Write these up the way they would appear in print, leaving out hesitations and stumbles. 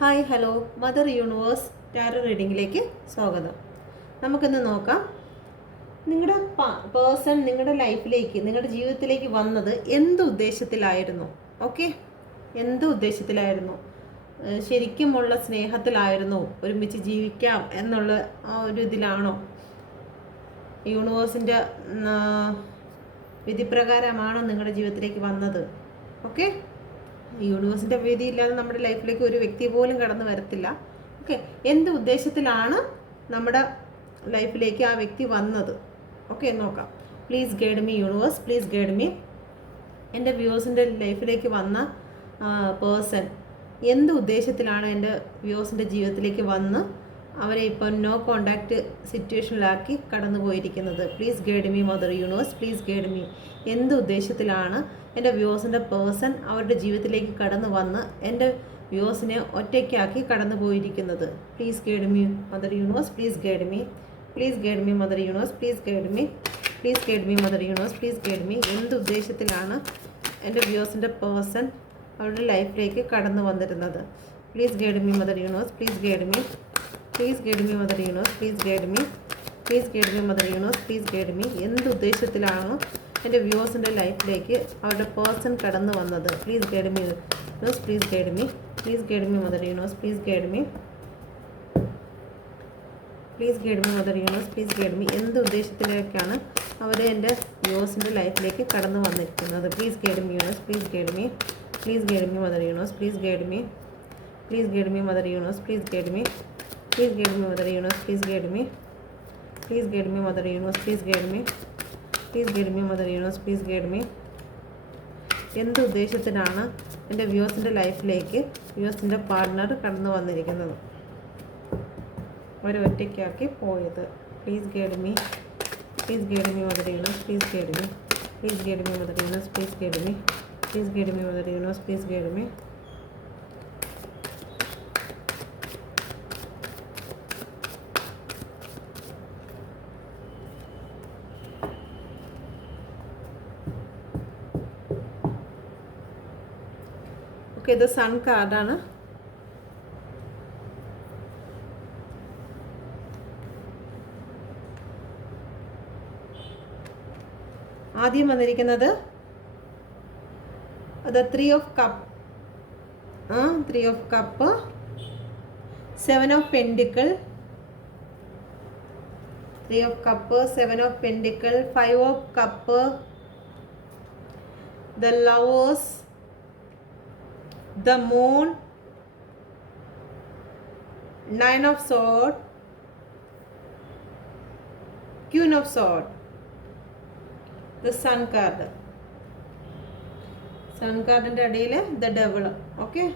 Hi hello mother universe tarot റീഡിങ്ങിലേക്ക് സ്വാഗതം. നമുക്കിന്ന് നോക്കാം, നിങ്ങളുടെ പേഴ്സൺ നിങ്ങളുടെ ലൈഫിലേക്ക്, നിങ്ങളുടെ ജീവിതത്തിലേക്ക് വന്നത് എന്ത് ഉദ്ദേശത്തിലായിരുന്നു? ഓക്കെ, എന്ത് ഉദ്ദേശത്തിലായിരുന്നു? ശരിക്കുമുള്ള സ്നേഹത്തിലായിരുന്നോ? ഒരുമിച്ച് ജീവിക്കാം എന്നുള്ള ആ ഒരു ഇതിലാണോ? യൂണിവേഴ്സിൻ്റെ വിധിപ്രകാരമാണോ നിങ്ങളുടെ ജീവിതത്തിലേക്ക് വന്നത്? ഓക്കെ, യൂണിവേഴ്സിൻ്റെ വിധി ഇല്ലാതെ നമ്മുടെ ലൈഫിലേക്ക് ഒരു വ്യക്തി പോലും കടന്നു വരത്തില്ല. ഓക്കെ, എന്ത് ഉദ്ദേശത്തിലാണ് നമ്മുടെ ലൈഫിലേക്ക് ആ വ്യക്തി വന്നത്? ഓക്കെ, നോക്കാം. Please guide me universe, please guide me. എൻ്റെ വ്യൂവേഴ്സിൻ്റെ ലൈഫിലേക്ക് വന്ന പേഴ്സൺ എന്ത് ഉദ്ദേശത്തിലാണ് എൻ്റെ വ്യൂവേഴ്സിൻ്റെ ജീവിതത്തിലേക്ക് വന്ന് അവരെ ഇപ്പോൾ നോ കോണ്ടാക്റ്റ് സിറ്റുവേഷനിലാക്കി കടന്നു പോയിരിക്കുന്നത്? Please guide me mother universe, please guide me. എന്ത് ഉദ്ദേശത്തിലാണ് എൻ്റെ വ്യൂവേഴ്സിൻ്റെ പേഴ്സൺ അവരുടെ ജീവിതത്തിലേക്ക് കടന്നു വന്ന് എൻ്റെ വ്യൂവേഴ്സിനെ ഒറ്റയ്ക്കാക്കി കടന്നു പോയിരിക്കുന്നത്? Please guide me mother universe, please guide me. Please guide me mother universe, please guide me. Please guide me mother universe, please guide me. എന്ത് ഉദ്ദേശത്തിലാണ് എൻ്റെ വ്യൂവേഴ്സിൻ്റെ പേഴ്സൺ അവരുടെ ലൈഫിലേക്ക് കടന്നു വന്നിരുന്നത്? Please guide me mother universe, please guide me. Please guide me mother universe, please guide me. Please guide me mother universe, please guide me. എന്ത് ഉദ്ദേശത്തിലാണ് എൻ്റെ വ്യൂവേഴ്സിൻ്റെ ലൈഫിലേക്ക് അവരുടെ പേഴ്സൺ കടന്നു വന്നത്? Please guide me universe, please guide me. Please guide me mother universe, please guide me. Please guide me mother universe, please guide me. എന്ത് ഉദ്ദേശത്തിലേക്കാണ് അവർ എൻ്റെ വ്യൂവേഴ്സിൻ്റെ ലൈഫിലേക്ക് കടന്നു വന്നിരിക്കുന്നത്? Please guide me universe, please guide me. Please guide me mother universe, please guide me. Please guide me mother universe, please guide me. Please guide me mother universe, please guide me. Please guide me mother universe, please guide me. Please guide me mother universe, please guide me. എന്ത് ഉദ്ദേശത്തിലാണ് എൻ്റെ വ്യൂവേഴ്സിൻ്റെ ലൈഫിലേക്ക് വ്യൂവേഴ്സിൻ്റെ partner കടന്നു വന്നിരിക്കുന്നത്, അവരെ ഒറ്റയ്ക്കാക്കി പോയത്? Please guide me. Please guide me mother universe, please guide me. Please guide me mother universe, please guide me. Please guide me mother universe, please guide me. Okay, ഇത് sun കാർഡാണ്. ആദ്യം വന്നിരിക്കുന്നത് അത് 3 of cup, 3 of cup, 7 of പെൻഡിക്കിൾ, 3 of cup, 7 of പെൻഡിക്കിൾ, 5 of cup, the lovers, the moon, 9 of sword, queen of sword, the sun card. sun കാർഡിൻ്റെ ഇടയിൽ the devil. Okay,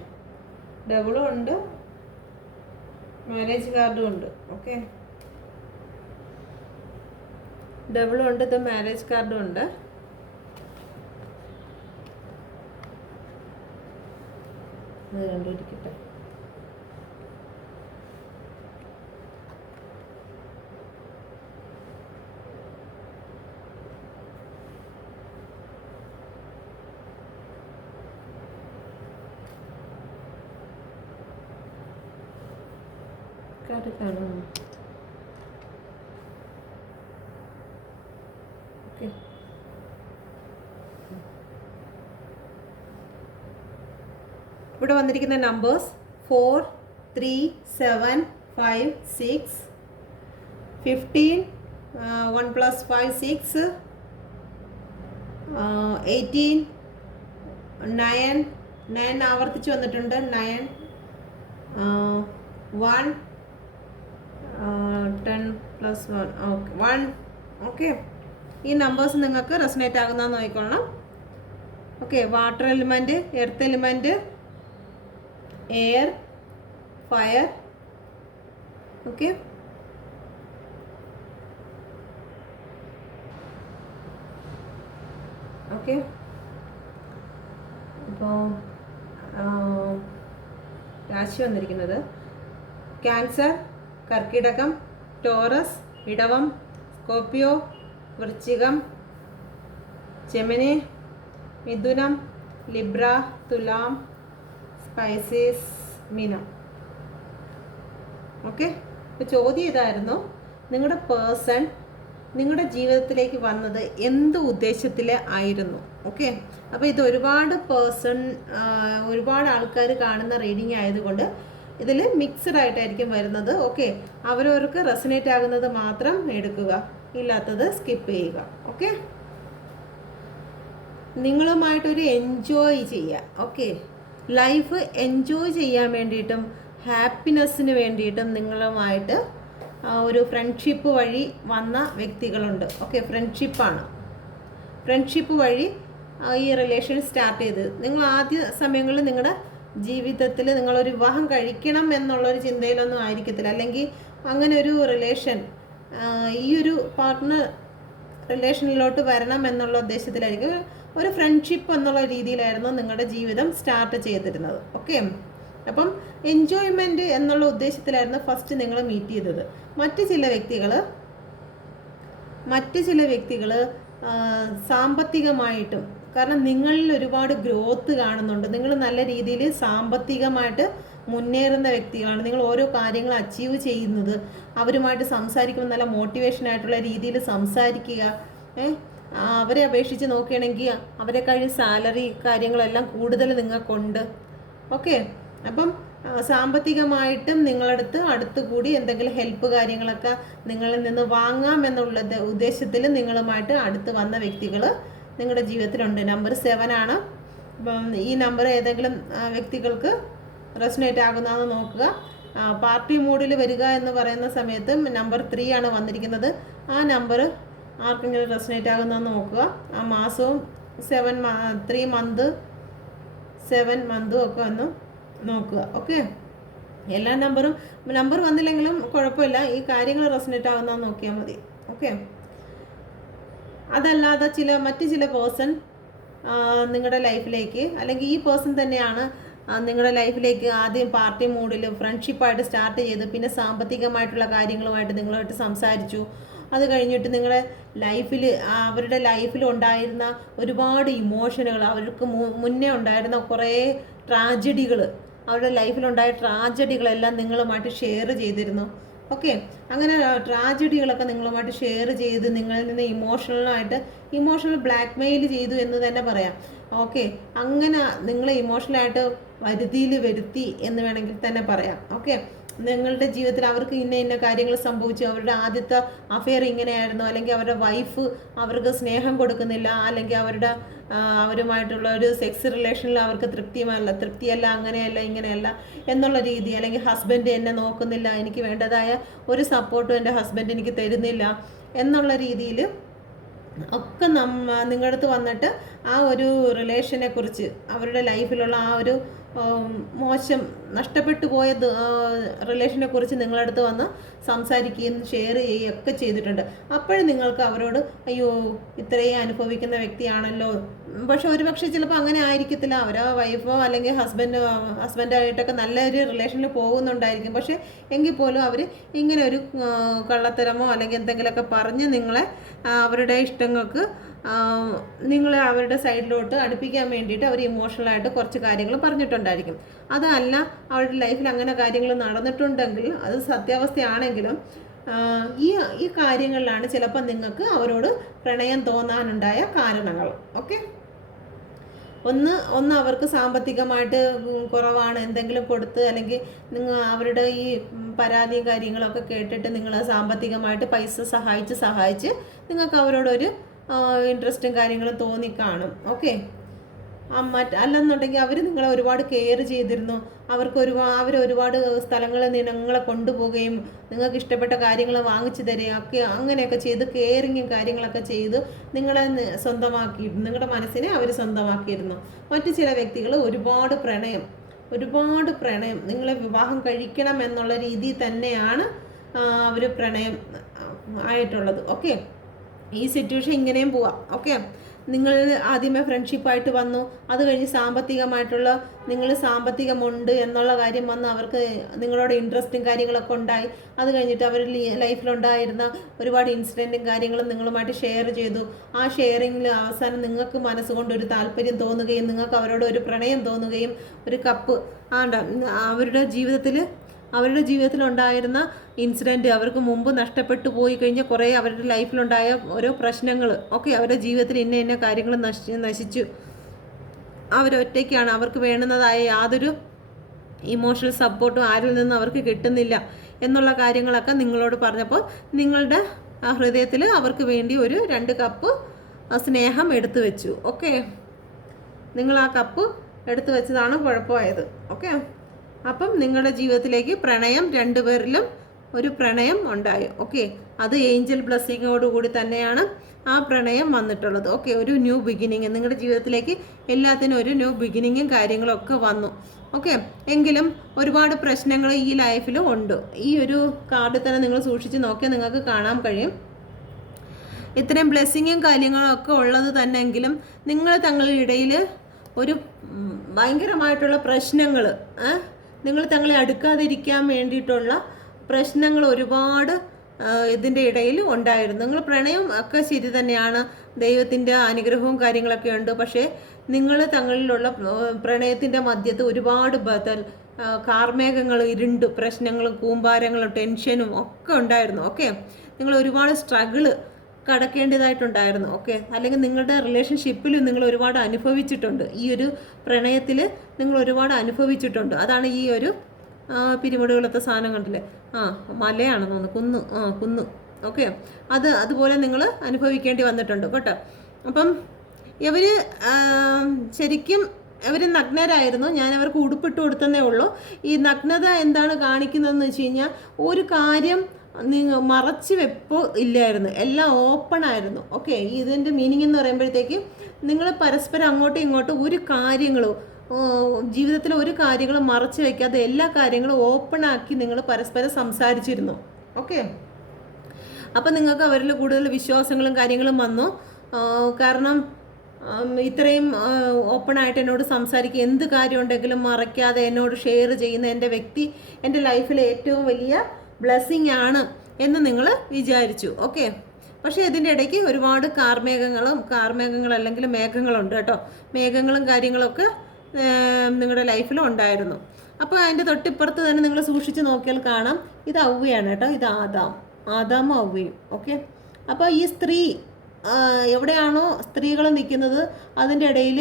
ഡെവിളും ഉണ്ട്, marriage കാർഡും ഉണ്ട്. ഓക്കെ, ഡെവിളും ഉണ്ട്, ദ മാരേജ് കാർഡും ഉണ്ട്. അത് രണ്ടും ഇരിക്കട്ടെ. കാർഡ് കാണുന്നു. ഓക്കെ, ഇവിടെ വന്നിരിക്കുന്ന നമ്പേഴ്സ് 4, 3, 7, 5, 6, 15, 1 + 5, 6, 18, 9 ആവർത്തിച്ച് വന്നിട്ടുണ്ട്. 9, 1, 10 + 1, ഓക്കെ 1. ഓക്കെ, ഈ നമ്പേഴ്സ് നിങ്ങൾക്ക് റെസനേറ്റ് ആകുന്നതെന്ന് നോക്കിക്കൊള്ളണം. Okay, water element, earth element, air, fire. Okay, okay. അപ്പോൾ രാശി വന്നിരിക്കുന്നത് ക്യാൻസർ, കർക്കിടകം, ടോറസ്, ഇടവം, സ്കോർപ്പിയോ, വൃശ്ചികം, ജെമിനി, മിഥുനം, ലിബ്ര, തുലാം, സ്പൈസിസ്, മീനം. ഓക്കെ, ഇപ്പോൾ ചോദ്യം ഇതായിരുന്നു, നിങ്ങളുടെ പേഴ്സൺ നിങ്ങളുടെ ജീവിതത്തിലേക്ക് വന്നത് എന്ത് ഉദ്ദേശത്തിൽ ആയിരുന്നു? ഓക്കെ, അപ്പോൾ ഇത് ഒരുപാട് ആൾക്കാർ കാണുന്ന റീഡിങ് ആയതുകൊണ്ട് ഇതിൽ മിക്സഡ് ആയിട്ടായിരിക്കും വരുന്നത്. ഓക്കെ, അവരവർക്ക് റെസനേറ്റ് ആകുന്നത് മാത്രം എടുക്കുക, ഇല്ലാത്തത് സ്കിപ്പ് ചെയ്യുക. ഓക്കെ, നിങ്ങളുമായിട്ടൊരു എൻജോയ് ചെയ്യുക. ഓക്കെ, ലൈഫ് എൻജോയ് ചെയ്യാൻ വേണ്ടിയിട്ടും ഹാപ്പിനെസ്സിന് വേണ്ടിയിട്ടും നിങ്ങളുമായിട്ട് ഒരു ഫ്രണ്ട്ഷിപ്പ് വഴി വന്ന വ്യക്തികളുണ്ട്. ഓക്കെ, ഫ്രണ്ട്ഷിപ്പ് വഴി ഈ റിലേഷൻ സ്റ്റാർട്ട് ചെയ്ത് നിങ്ങൾ ആദ്യ സമയങ്ങളിൽ നിങ്ങളുടെ ജീവിതത്തിൽ നിങ്ങളൊരു വിവാഹം കഴിക്കണം എന്നുള്ളൊരു ചിന്തയിലൊന്നും ആയിരിക്കത്തില്ല, അല്ലെങ്കിൽ അങ്ങനെ ഒരു റിലേഷൻ ഈ ഒരു പാർട്ട്ണർ റിലേഷനിലോട്ട് വരണം എന്നുള്ള ഉദ്ദേശത്തിലായിരിക്കും. ഒരു ഫ്രണ്ട്ഷിപ്പ് എന്നുള്ള രീതിയിലായിരുന്നു നിങ്ങളുടെ ജീവിതം സ്റ്റാർട്ട് ചെയ്തിരുന്നത്. ഓക്കെ, അപ്പം എൻജോയ്മെൻറ്റ് എന്നുള്ള ഉദ്ദേശത്തിലായിരുന്നു ഫസ്റ്റ് നിങ്ങൾ മീറ്റ് ചെയ്തത്. മറ്റ് ചില വ്യക്തികൾ സാമ്പത്തികമായിട്ടും, കാരണം നിങ്ങളിൽ ഒരുപാട് ഗ്രോത്ത് കാണുന്നുണ്ട്, നിങ്ങൾ നല്ല രീതിയിൽ സാമ്പത്തികമായിട്ട് മുന്നേറുന്ന വ്യക്തികളാണ്, നിങ്ങൾ ഓരോ കാര്യങ്ങൾ അച്ചീവ് ചെയ്യുന്നത്, അവരുമായിട്ട് സംസാരിക്കുമ്പോൾ നല്ല മോട്ടിവേഷൻ ആയിട്ടുള്ള രീതിയിൽ സംസാരിക്കുക. അവരെ അപേക്ഷിച്ച് നോക്കുകയാണെങ്കിൽ അവരെ കഴിഞ്ഞ് സാലറി കാര്യങ്ങളെല്ലാം കൂടുതൽ നിങ്ങൾക്കുണ്ട്. ഓക്കെ, അപ്പം സാമ്പത്തികമായിട്ടും അടുത്ത് കൂടി എന്തെങ്കിലും ഹെൽപ്പ് കാര്യങ്ങളൊക്കെ നിങ്ങളിൽ നിന്ന് വാങ്ങാം എന്നുള്ള ഉദ്ദേശത്തിൽ നിങ്ങളുമായിട്ട് അടുത്ത് വന്ന വ്യക്തികൾ നിങ്ങളുടെ ജീവിതത്തിലുണ്ട്. നമ്പർ 7 ആണ്. അപ്പം ഈ നമ്പർ ഏതെങ്കിലും വ്യക്തികൾക്ക് റെസനേറ്റ് ആകുന്നതെന്ന് നോക്കുക. പാർട്ടി മൂഡിൽ വരിക എന്ന് പറയുന്ന സമയത്ത് നമ്പർ 3 ആണ് വന്നിരിക്കുന്നത്. ആ നമ്പർ ആർക്കെങ്കിലും റെസനേറ്റ് ആകുന്നതെന്ന് നോക്കുക. ആ മാസവും 3 മന്ത് 7 മന്തും ഒക്കെ ഒന്ന് നോക്കുക. ഓക്കെ, എല്ലാ നമ്പർ വന്നില്ലെങ്കിലും കുഴപ്പമില്ല, ഈ കാര്യങ്ങൾ റെസനേറ്റ് ആകുന്നതെന്ന് നോക്കിയാൽ മതി. ഓക്കെ, അതല്ലാതെ മറ്റ് ചില പേഴ്സൺ നിങ്ങളുടെ ലൈഫിലേക്ക്, അല്ലെങ്കിൽ ഈ പേഴ്സൺ തന്നെയാണ് നിങ്ങളുടെ ലൈഫിലേക്ക് ആദ്യം പാർട്ടി മൂഡിൽ ഫ്രണ്ട്ഷിപ്പായിട്ട് സ്റ്റാർട്ട് ചെയ്ത് പിന്നെ സാമ്പത്തികമായിട്ടുള്ള കാര്യങ്ങളുമായിട്ട് നിങ്ങളുമായിട്ട് സംസാരിച്ചു. അത് കഴിഞ്ഞിട്ട് നിങ്ങളുടെ അവരുടെ ലൈഫിൽ ഉണ്ടായിരുന്ന ഒരുപാട് ഇമോഷനുകൾ, അവർക്ക് മുന്നേ ഉണ്ടായിരുന്ന കുറേ ട്രാജഡികൾ, അവരുടെ ലൈഫിലുണ്ടായ ട്രാജഡികളെല്ലാം നിങ്ങളുമായിട്ട് ഷെയർ ചെയ്തിരുന്നു. ഓക്കെ, അങ്ങനെ ട്രാജഡികളൊക്കെ നിങ്ങളുമായിട്ട് ഷെയർ ചെയ്ത് നിങ്ങളിൽ നിന്ന് ഇമോഷണൽ ബ്ലാക്ക് മെയിൽ ചെയ്തു എന്ന് തന്നെ പറയാം. ഓക്കെ, അങ്ങനെ നിങ്ങൾ ഇമോഷണലായിട്ട് വരുത്തി എന്ന് വേണമെങ്കിൽ തന്നെ പറയാം. ഓക്കെ, നിങ്ങളുടെ ജീവിതത്തിൽ അവർക്ക് ഇന്ന കാര്യങ്ങൾ സംഭവിച്ചു, അവരുടെ ആദ്യത്തെ അഫെയർ ഇങ്ങനെയായിരുന്നു, അല്ലെങ്കിൽ അവരുടെ വൈഫ് അവർക്ക് സ്നേഹം കൊടുക്കുന്നില്ല, അല്ലെങ്കിൽ അവരുമായിട്ടുള്ള ഒരു സെക്സ് റിലേഷനിൽ അവർക്ക് തൃപ്തിയല്ല, അങ്ങനെയല്ല ഇങ്ങനെയല്ല എന്നുള്ള രീതി, അല്ലെങ്കിൽ ഹസ്ബൻഡ് എന്നെ നോക്കുന്നില്ല, എനിക്ക് വേണ്ടതായ ഒരു സപ്പോർട്ടും എൻ്റെ ഹസ്ബൻഡ് എനിക്ക് തരുന്നില്ല എന്നുള്ള രീതിയിൽ ഒക്കെ നിങ്ങളുടെ അടുത്ത് വന്നിട്ട് ആ ഒരു റിലേഷനെ കുറിച്ച്, അവരുടെ ലൈഫിലുള്ള ആ ഒരു മോശം നഷ്ടപ്പെട്ടു പോയ റിലേഷനെ കുറിച്ച് നിങ്ങളടുത്ത് വന്ന് സംസാരിക്കുകയും ഷെയർ ചെയ്യുകയും ഒക്കെ ചെയ്തിട്ടുണ്ട്. അപ്പോഴും നിങ്ങൾക്ക് അവരോട് അയ്യോ ഇത്രയും അനുഭവിക്കുന്ന വ്യക്തിയാണല്ലോ, പക്ഷെ ഒരുപക്ഷെ ചിലപ്പോൾ അങ്ങനെ ആയിരിക്കത്തില്ല, അവരോ വൈഫോ അല്ലെങ്കിൽ ഹസ്ബൻഡായിട്ടൊക്കെ നല്ലൊരു റിലേഷനിൽ പോകുന്നുണ്ടായിരിക്കും, പക്ഷെ എങ്കിൽ പോലും അവർ ഇങ്ങനെ ഒരു കള്ളത്തരമോ അല്ലെങ്കിൽ എന്തെങ്കിലുമൊക്കെ പറഞ്ഞ് നിങ്ങളെ അവരുടെ ഇഷ്ടങ്ങൾക്ക് നിങ്ങളെ അവരുടെ സൈഡിലോട്ട് അടുപ്പിക്കാൻ വേണ്ടിയിട്ട് അവർ ഇമോഷണലായിട്ട് കുറച്ച് കാര്യങ്ങൾ പറഞ്ഞിട്ടുണ്ടായിരിക്കും. അതല്ല അവരുടെ ലൈഫിൽ അങ്ങനെ കാര്യങ്ങൾ നടന്നിട്ടുണ്ടെങ്കിൽ, അത് സത്യാവസ്ഥയാണെങ്കിലും ഈ കാര്യങ്ങളിലാണ് ചിലപ്പോൾ നിങ്ങൾക്ക് അവരോട് പ്രണയം തോന്നാനുണ്ടായ കാരണങ്ങൾ. ഓക്കെ, ഒന്ന് അവർക്ക് സാമ്പത്തികമായിട്ട് കുറവാണ്, എന്തെങ്കിലും കൊടുത്ത് അല്ലെങ്കിൽ അവരുടെ ഈ പരാതിയും കാര്യങ്ങളൊക്കെ കേട്ടിട്ട് നിങ്ങൾ സാമ്പത്തികമായിട്ട് പൈസ സഹായിച്ച് നിങ്ങൾക്ക് അവരോടൊരു ഇൻട്രസ്റ്റും കാര്യങ്ങളും തോന്നിക്കാണും. ഓക്കെ, അല്ലെന്നുണ്ടെങ്കിൽ അവർ നിങ്ങളെ ഒരുപാട് കെയർ ചെയ്തിരുന്നു, അവരൊരുപാട് സ്ഥലങ്ങളിൽ നിങ്ങളെ കൊണ്ടുപോവുകയും നിങ്ങൾക്ക് ഇഷ്ടപ്പെട്ട കാര്യങ്ങൾ വാങ്ങിച്ചു തരികയും ഒക്കെ അങ്ങനെയൊക്കെ ചെയ്ത് കെയറിങ്ങും കാര്യങ്ങളൊക്കെ ചെയ്ത് നിങ്ങളെ സ്വന്തമാക്കിയിരുന്നു, നിങ്ങളുടെ മനസ്സിനെ അവർ സ്വന്തമാക്കിയിരുന്നു. മറ്റു ചില വ്യക്തികൾ ഒരുപാട് പ്രണയം നിങ്ങളെ വിവാഹം കഴിക്കണം എന്നുള്ള രീതിയിൽ തന്നെയാണ് അവർ പ്രണയം ആയിട്ടുള്ളത്. ഓക്കെ, ഈ സിറ്റുവേഷൻ ഇങ്ങനെയും പോവാം. ഓക്കെ, നിങ്ങൾ ആദ്യമേ ഫ്രണ്ട്ഷിപ്പായിട്ട് വന്നു, അത് കഴിഞ്ഞ് സാമ്പത്തികമുണ്ട് എന്നുള്ള കാര്യം വന്ന് അവർക്ക് നിങ്ങളോട് ഇൻട്രസ്റ്റും കാര്യങ്ങളൊക്കെ ഉണ്ടായി. അത് കഴിഞ്ഞിട്ട് അവർ ലൈഫിലുണ്ടായിരുന്ന ഒരുപാട് ഇൻസിഡൻറ്റും കാര്യങ്ങളും നിങ്ങളുമായിട്ട് ഷെയർ ചെയ്തു. ആ ഷെയറിങ്ങിൽ അവസാനം നിങ്ങൾക്ക് മനസ്സുകൊണ്ട് ഒരു താല്പര്യം തോന്നുകയും നിങ്ങൾക്ക് അവരോട് ഒരു പ്രണയം തോന്നുകയും ഒരു അവരുടെ ജീവിതത്തിൽ അവരുടെ ജീവിതത്തിലുണ്ടായിരുന്ന ഇൻസിഡൻറ്റ്, അവർക്ക് മുമ്പ് നഷ്ടപ്പെട്ടു പോയി കഴിഞ്ഞ കുറേ അവരുടെ ലൈഫിലുണ്ടായ ഓരോ പ്രശ്നങ്ങൾ, ഓക്കെ, അവരുടെ ജീവിതത്തിൽ ഇന്ന കാര്യങ്ങൾ നശിച്ചു, അവരൊറ്റയ്ക്കാണ്, അവർക്ക് വേണ്ടുന്നതായ യാതൊരു ഇമോഷണൽ സപ്പോർട്ടും ആരിൽ നിന്നും അവർക്ക് കിട്ടുന്നില്ല എന്നുള്ള കാര്യങ്ങളൊക്കെ നിങ്ങളോട് പറഞ്ഞപ്പോൾ നിങ്ങളുടെ ആ ഹൃദയത്തിൽ അവർക്ക് വേണ്ടി ഒരു 2 കപ്പ് സ്നേഹം എടുത്തു വെച്ചു. ഓക്കെ, നിങ്ങൾ ആ കപ്പ് എടുത്തു വെച്ചതാണ് കുഴപ്പമായത്. ഓക്കെ, അപ്പം നിങ്ങളുടെ ജീവിതത്തിലേക്ക് പ്രണയം, 2 പേരിലും ഒരു പ്രണയം ഉണ്ടായി. ഓക്കെ, അത് ഏഞ്ചൽ ബ്ലെസ്സിങ്ങോടുകൂടി തന്നെയാണ് ആ പ്രണയം വന്നിട്ടുള്ളത്. ഓക്കെ, ഒരു ന്യൂ ബിഗിനിങ് നിങ്ങളുടെ ജീവിതത്തിലേക്ക് എല്ലാത്തിനും ഒരു ന്യൂ ബിഗിനിങ്ങും കാര്യങ്ങളൊക്കെ വന്നു. ഓക്കെ, എങ്കിലും ഒരുപാട് പ്രശ്നങ്ങൾ ഈ ലൈഫിലും ഉണ്ട്. ഈ ഒരു കാർഡ് തന്നെ നിങ്ങൾ സൂക്ഷിച്ച് നോക്കിയാൽ നിങ്ങൾക്ക് കാണാൻ കഴിയും. ഇത്രയും ബ്ലെസ്സിങ്ങും കാര്യങ്ങളും ഒക്കെ ഉള്ളത് തന്നെയെങ്കിലും നിങ്ങൾ തങ്ങളുടെ ഇടയിൽ ഒരു ഭയങ്കരമായിട്ടുള്ള പ്രശ്നങ്ങൾ, നിങ്ങൾ തങ്ങളെ അടുക്കാതിരിക്കാൻ വേണ്ടിയിട്ടുള്ള പ്രശ്നങ്ങൾ ഒരുപാട് ഇതിൻ്റെ ഇടയിൽ ഉണ്ടായിരുന്നു. നിങ്ങൾ പ്രണയം ഒക്കെ ശരി തന്നെയാണ്, ദൈവത്തിൻ്റെ അനുഗ്രഹവും കാര്യങ്ങളൊക്കെ ഉണ്ട്. പക്ഷേ നിങ്ങൾ തങ്ങളിലുള്ള പ്രണയത്തിൻ്റെ മധ്യത്ത് ഒരുപാട് കാർമേഘങ്ങൾ, ഇരുണ്ട്, പ്രശ്നങ്ങളും കൂമ്പാരങ്ങളും ടെൻഷനും ഒക്കെ ഉണ്ടായിരുന്നു. ഓക്കെ, നിങ്ങൾ ഒരുപാട് സ്ട്രഗിള് കടക്കേണ്ടതായിട്ടുണ്ടായിരുന്നു. ഓക്കെ, അല്ലെങ്കിൽ നിങ്ങളുടെ റിലേഷൻഷിപ്പിൽ നിങ്ങൾ ഒരുപാട് അനുഭവിച്ചിട്ടുണ്ട്. ഈ ഒരു പ്രണയത്തിൽ നിങ്ങൾ ഒരുപാട് അനുഭവിച്ചിട്ടുണ്ട്. അതാണ് ഈ ഒരു പിരിമുടുകളത്തെ സാധനം കണ്ടില്ലേ, മലയാണെന്ന് തോന്നുന്നു, കുന്ന്. ഓക്കെ, അതുപോലെ നിങ്ങൾ അനുഭവിക്കേണ്ടി വന്നിട്ടുണ്ട് കേട്ടോ. അപ്പം ഇവർ ശരിക്കും നഗ്നരായിരുന്നു. ഞാൻ അവർക്ക് ഉടുപ്പിട്ട് കൊടുത്തതേ ഉള്ളൂ. ഈ നഗ്നത എന്താണ് കാണിക്കുന്നതെന്ന് വെച്ച് കഴിഞ്ഞാൽ ഒരു കാര്യം മറച്ച് വെപ്പോ ഇല്ലായിരുന്നു, എല്ലാം ഓപ്പൺ ആയിരുന്നു. ഓക്കെ, ഇതിൻ്റെ മീനിങ് എന്ന് പറയുമ്പോഴത്തേക്കും നിങ്ങൾ പരസ്പരം അങ്ങോട്ടും ഇങ്ങോട്ടും ഒരു കാര്യങ്ങളും ജീവിതത്തിൽ ഒരു കാര്യങ്ങളും മറച്ചു വയ്ക്കാതെ എല്ലാ കാര്യങ്ങളും ഓപ്പണാക്കി നിങ്ങൾ പരസ്പരം സംസാരിച്ചിരുന്നു. ഓക്കെ, അപ്പം നിങ്ങൾക്ക് അവരിൽ കൂടുതൽ വിശ്വാസങ്ങളും കാര്യങ്ങളും വന്നു. കാരണം ഇത്രയും ഓപ്പണായിട്ട് എന്നോട് സംസാരിക്കുക, എന്ത് കാര്യം ഉണ്ടെങ്കിലും മറയ്ക്കാതെ എന്നോട് ഷെയർ ചെയ്യുന്ന എൻ്റെ വ്യക്തി എൻ്റെ ലൈഫിലെ ഏറ്റവും വലിയ ബ്ലെസ്സിങ് ആണ് എന്ന് നിങ്ങൾ വിചാരിച്ചു. ഓക്കെ, പക്ഷേ ഇതിൻ്റെ ഇടയ്ക്ക് ഒരുപാട് കാർമേഘങ്ങളല്ലെങ്കിൽ മേഘങ്ങളുണ്ട് കേട്ടോ. മേഘങ്ങളും കാര്യങ്ങളൊക്കെ നിങ്ങളുടെ ലൈഫിൽ ഉണ്ടായിരുന്നു. അപ്പോൾ അതിൻ്റെ തൊട്ടിപ്പുറത്ത് തന്നെ നിങ്ങൾ സൂക്ഷിച്ച് നോക്കിയാൽ കാണാം, ഇത് ഔവയാണ് കേട്ടോ, ഇത് ആദാമും ഔവയും. ഓക്കെ, അപ്പോൾ ഈ സ്ത്രീ എവിടെയാണോ സ്ത്രീകൾ നിൽക്കുന്നത് അതിൻ്റെ ഇടയിൽ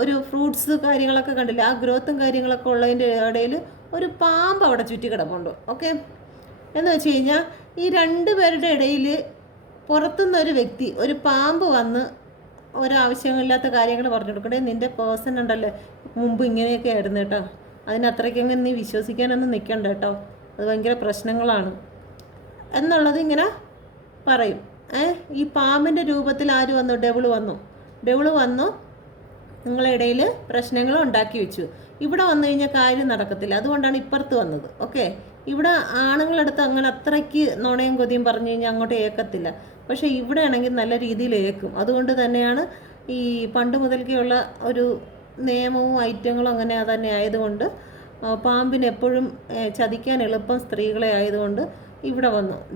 ഒരു ഫ്രൂട്ട്സ് കാര്യങ്ങളൊക്കെ കണ്ടില്ല, ആ ഗ്രോത്തും കാര്യങ്ങളൊക്കെ ഉള്ളതിൻ്റെ ഇടയിൽ ഒരു പാമ്പ് അവിടെ ചുറ്റി കിടപ്പുണ്ട്. ഓക്കെ, എന്ന് വെച്ച് കഴിഞ്ഞാൽ ഈ 2 പേരുടെ ഇടയിൽ പുറത്തുനിന്നൊരു വ്യക്തി, ഒരു പാമ്പ് വന്ന് ഒരാവശ്യമില്ലാത്ത കാര്യങ്ങൾ പറഞ്ഞു കൊടുക്കണേ, നിൻ്റെ പേഴ്സൺ ഉണ്ടല്ലോ മുമ്പ് ഇങ്ങനെയൊക്കെ ആയിരുന്നു കേട്ടോ, അതിനത്രയ്ക്കങ്ങ് നീ വിശ്വസിക്കാനൊന്നും നിൽക്കണ്ട കേട്ടോ, അത് ഭയങ്കര പ്രശ്നങ്ങളാണ് എന്നുള്ളത് ഇങ്ങനെ പറയും. ഈ പാമ്പിൻ്റെ രൂപത്തിൽ ആര് വന്നു? ഡെവിള് വന്നു നിങ്ങളുടെ ഇടയിൽ പ്രശ്നങ്ങൾ ഉണ്ടാക്കി വെച്ചു. ഇവിടെ വന്നു കഴിഞ്ഞാൽ കാര്യം നടക്കത്തില്ല, അതുകൊണ്ടാണ് ഇപ്പുറത്ത് വന്നത്. ഓക്കെ, ഇവിടെ ആണുങ്ങളെടുത്ത് അങ്ങനെ അത്രയ്ക്ക് നുണയും കൊതിയും പറഞ്ഞു കഴിഞ്ഞാൽ അങ്ങോട്ട് ഏക്കത്തില്ല. പക്ഷേ ഇവിടെ ആണെങ്കിൽ നല്ല രീതിയിൽ ഏക്കും. അതുകൊണ്ട് തന്നെയാണ് ഈ പണ്ട് മുതൽക്കുള്ള ഒരു നിയമവും ഐറ്റങ്ങളും അങ്ങനെ തന്നെ ആയതുകൊണ്ട് പാമ്പിന് എപ്പോഴും ചതിക്കാൻ എളുപ്പം സ്ത്രീകളെ ആയതുകൊണ്ട്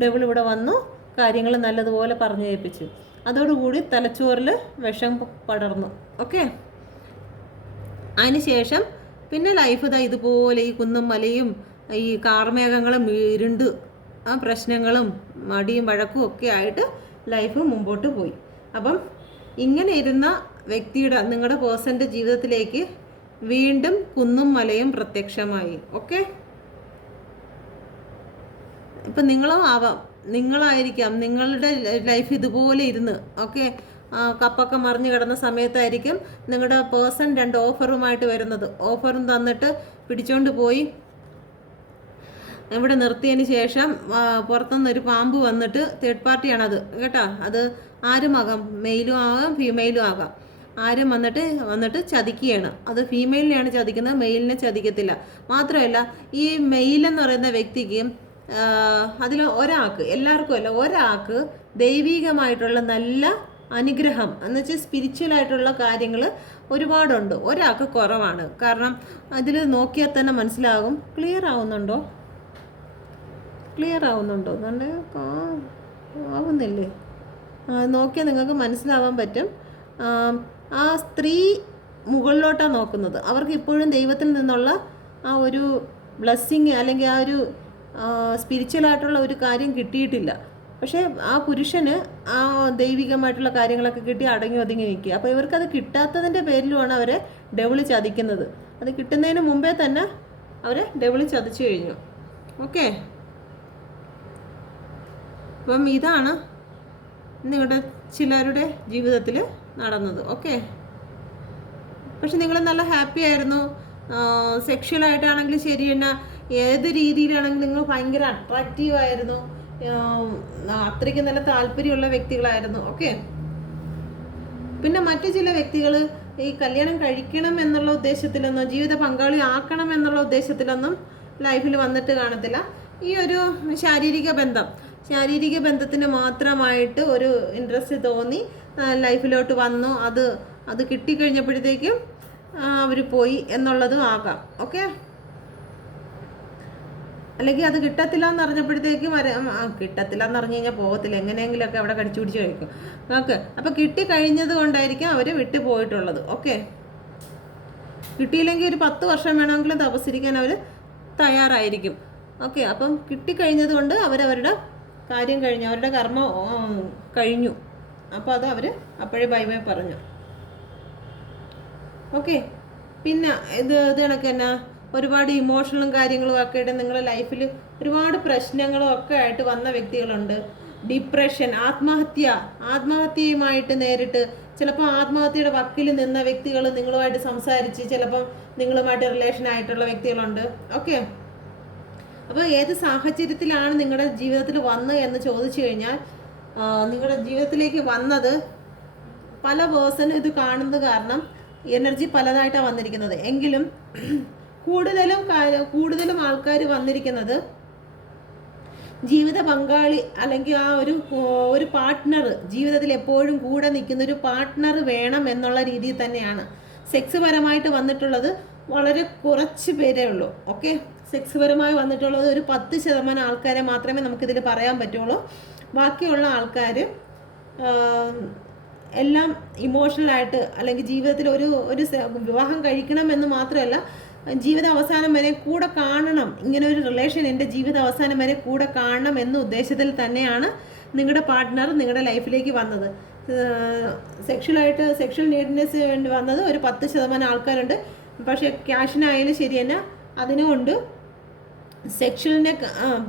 ഡെവിൾ ഇവിടെ വന്നു കാര്യങ്ങൾ നല്ലതുപോലെ പറഞ്ഞു കേൾപ്പിച്ചു. അതോടുകൂടി തലച്ചോറിൽ വിഷം പടർന്നു. ഓക്കെ, അതിനുശേഷം പിന്നെ ലൈഫ് ഇതുപോലെ ഈ കുന്നും മലയും ഈ കാർമേഘങ്ങളും ഇരുണ്ട് പ്രശ്നങ്ങളും മടിയും വഴക്കും ഒക്കെ ആയിട്ട് ലൈഫ് മുമ്പോട്ട് പോയി. അപ്പം ഇങ്ങനെ ഇരുന്ന വ്യക്തിയുടെ, നിങ്ങളുടെ പേഴ്സൻ്റെ ജീവിതത്തിലേക്ക് വീണ്ടും കുന്നും മലയും പ്രത്യക്ഷമായി. ഓക്കെ, ഇപ്പം നിങ്ങളും ആവാം, നിങ്ങളായിരിക്കാം നിങ്ങളുടെ ലൈഫ് ഇതുപോലെ ഇരുന്ന് ഓക്കെ കപ്പൊക്കെ മറിഞ്ഞു കിടന്ന സമയത്തായിരിക്കും നിങ്ങളുടെ പേഴ്സൺ 2 ഓഫറുമായിട്ട് വരുന്നത്. ഓഫറും തന്നിട്ട് പിടിച്ചോണ്ട് പോയി ഇവിടെ നിർത്തിയതിന് ശേഷം പുറത്തുനിന്നൊരു പാമ്പ് വന്നിട്ട്, തേർഡ് പാർട്ടിയാണത് കേട്ടോ, അത് ആരുമാകാം, മെയിലും ആകാം ഫീമെയിലും ആകാം, ആരും വന്നിട്ട് ചതിക്കുകയാണ്. അത് ഫീമെയിലിനെയാണ് ചതിക്കുന്നത്, മെയിലിനെ ചതിക്കത്തില്ല. മാത്രമല്ല ഈ മെയിലെന്ന് പറയുന്ന വ്യക്തിക്ക് അതിൽ എല്ലാവർക്കും അല്ല, ഒരാൾക്ക് ദൈവികമായിട്ടുള്ള നല്ല അനുഗ്രഹം എന്ന് വെച്ചാൽ സ്പിരിച്വലായിട്ടുള്ള കാര്യങ്ങൾ ഒരുപാടുണ്ട്, ഒരാൾക്ക് കുറവാണ്. കാരണം അതിൽ നോക്കിയാൽ തന്നെ മനസ്സിലാകും. ക്ലിയർ ആവുന്നുണ്ടോ എന്നുണ്ട് ആവുന്നില്ലേ? നോക്കിയാൽ നിങ്ങൾക്ക് മനസ്സിലാവാൻ പറ്റും. ആ സ്ത്രീ മുകളിലോട്ടാണ് നോക്കുന്നത്. അവർക്ക് ഇപ്പോഴും ദൈവത്തിൽ നിന്നുള്ള ആ ഒരു ബ്ലെസ്സിങ് അല്ലെങ്കിൽ ആ ഒരു സ്പിരിച്വലായിട്ടുള്ള ഒരു കാര്യം കിട്ടിയിട്ടില്ല. പക്ഷേ ആ പുരുഷന് ആ ദൈവികമായിട്ടുള്ള കാര്യങ്ങളൊക്കെ കിട്ടി അടങ്ങി ഒതുങ്ങി നിൽക്കുക. അപ്പോൾ ഇവർക്കത് കിട്ടാത്തതിൻ്റെ പേരിലുമാണ് അവരെ ഡെവിള് ചതിക്കുന്നത്. അത് കിട്ടുന്നതിന് മുമ്പേ തന്നെ അവരെ ഡെവിള് ചതിച്ചു കഴിഞ്ഞു. ഓക്കെ, അപ്പം ഇതാണ് നിങ്ങളുടെ ചിലരുടെ ജീവിതത്തിൽ നടന്നത്. ഓക്കെ, പക്ഷെ നിങ്ങൾ നല്ല ഹാപ്പി ആയിരുന്നു. സെക്ഷുവലായിട്ടാണെങ്കിലും ശരി തന്നെ, ഏത് രീതിയിലാണെങ്കിലും നിങ്ങൾ ഭയങ്കര അട്രാക്റ്റീവ് ആയിരുന്നു. അത്രയ്ക്ക് നല്ല താല്പര്യമുള്ള വ്യക്തികളായിരുന്നു. ഓക്കെ, പിന്നെ മറ്റു ചില വ്യക്തികൾ ഈ കല്യാണം കഴിക്കണം എന്നുള്ള ഉദ്ദേശത്തിലൊന്നും ജീവിത പങ്കാളി ആക്കണം എന്നുള്ള ഉദ്ദേശത്തിലൊന്നും ലൈഫിൽ വന്നിട്ട് കാണത്തില്ല. ഈ ഒരു ശാരീരിക ബന്ധത്തിന് മാത്രമായിട്ട് ഒരു ഇൻട്രസ്റ്റ് തോന്നി ലൈഫിലോട്ട് വന്നു. അത് കിട്ടിക്കഴിഞ്ഞപ്പോഴത്തേക്കും അവർ പോയി എന്നുള്ളതും ആകാം. ഓക്കെ, അല്ലെങ്കിൽ അത് കിട്ടത്തില്ല എന്ന് അറിഞ്ഞപ്പോഴത്തേക്കും കിട്ടത്തില്ല എന്ന് പറഞ്ഞു കഴിഞ്ഞാൽ പോകത്തില്ല, എങ്ങനെയെങ്കിലുമൊക്കെ അവിടെ കടിച്ചു പിടിച്ച് കഴിക്കും. ഓക്കെ, അപ്പം കിട്ടിക്കഴിഞ്ഞത് കൊണ്ടായിരിക്കും അവർ വിട്ടു പോയിട്ടുള്ളത്. ഓക്കെ, കിട്ടിയില്ലെങ്കിൽ ഒരു 10 വർഷം വേണമെങ്കിലും തപസ്സിരിക്കാൻ അവർ തയ്യാറായിരിക്കും. ഓക്കെ, അപ്പം കിട്ടിക്കഴിഞ്ഞത് കൊണ്ട് അവരവരുടെ കാര്യം കഴിഞ്ഞു, അവരുടെ കർമ്മം കഴിഞ്ഞു. അപ്പോൾ അത് അവർ അപ്പോഴേ ബൈ ബൈ പറഞ്ഞു. ഓക്കെ, പിന്നെ ഇത് കണക്ക് തന്നെ ഒരുപാട് ഇമോഷണലും കാര്യങ്ങളും ഒക്കെ ആയിട്ട് നിങ്ങളുടെ ലൈഫിൽ ഒരുപാട് പ്രശ്നങ്ങളും ഒക്കെ ആയിട്ട് വന്ന വ്യക്തികളുണ്ട്. ഡിപ്രഷൻ, ആത്മഹത്യയുമായിട്ട് നേരിട്ട് ചിലപ്പോൾ ആത്മഹത്യയുടെ വക്കിൽ നിന്ന വ്യക്തികൾ നിങ്ങളുമായിട്ട് സംസാരിച്ച് ചിലപ്പം നിങ്ങളുമായിട്ട് റിലേഷൻ ആയിട്ടുള്ള വ്യക്തികളുണ്ട്. ഓക്കെ, അപ്പോൾ ഏത് സാഹചര്യത്തിലാണ് നിങ്ങളുടെ ജീവിതത്തിൽ വന്നത് എന്ന് ചോദിച്ചു കഴിഞ്ഞാൽ, നിങ്ങളുടെ ജീവിതത്തിലേക്ക് വന്നത് പല പേഴ്സണും ഇത് കാണുന്നത് കാരണം എനർജി പലതായിട്ടാണ് വന്നിരിക്കുന്നത്. എങ്കിലും കൂടുതലും ആൾക്കാർ വന്നിരിക്കുന്നത് ജീവിത പങ്കാളി അല്ലെങ്കിൽ ആ ഒരു പാർട്ട്ണർ, ജീവിതത്തിൽ എപ്പോഴും കൂടെ നിൽക്കുന്ന ഒരു പാർട്ട്ണർ വേണം എന്നുള്ള രീതിയിൽ തന്നെയാണ്. സെക്സ് പരമായിട്ട് വന്നിട്ടുള്ളത് വളരെ കുറച്ച് പേരേ ഉള്ളൂ. ഓക്കെ, സെക്സ് പരമായി വന്നിട്ടുള്ളത് ഒരു 10% ആൾക്കാരെ മാത്രമേ നമുക്കിതിൽ പറയാൻ പറ്റുള്ളൂ. ബാക്കിയുള്ള ആൾക്കാർ എല്ലാം ഇമോഷണലായിട്ട് അല്ലെങ്കിൽ ജീവിതത്തിൽ ഒരു വിവാഹം കഴിക്കണം എന്ന് മാത്രമല്ല, ജീവിത അവസാനം വരെ കൂടെ കാണണം, ഇങ്ങനെ ഒരു റിലേഷൻ എൻ്റെ ജീവിത അവസാനം വരെ കൂടെ കാണണം എന്ന ഉദ്ദേശത്തിൽ തന്നെയാണ് നിങ്ങളുടെ പാർട്ട്ണർ നിങ്ങളുടെ ലൈഫിലേക്ക് വന്നത്. സെക്ഷൽ നീഡ്നെസ് വേണ്ടി വന്നത് ഒരു 10% ആൾക്കാരുണ്ട്. പക്ഷേ ക്യാഷിനായാലും ശരി തന്നെ അതിനുകൊണ്ട് സെക്ഷലിനെ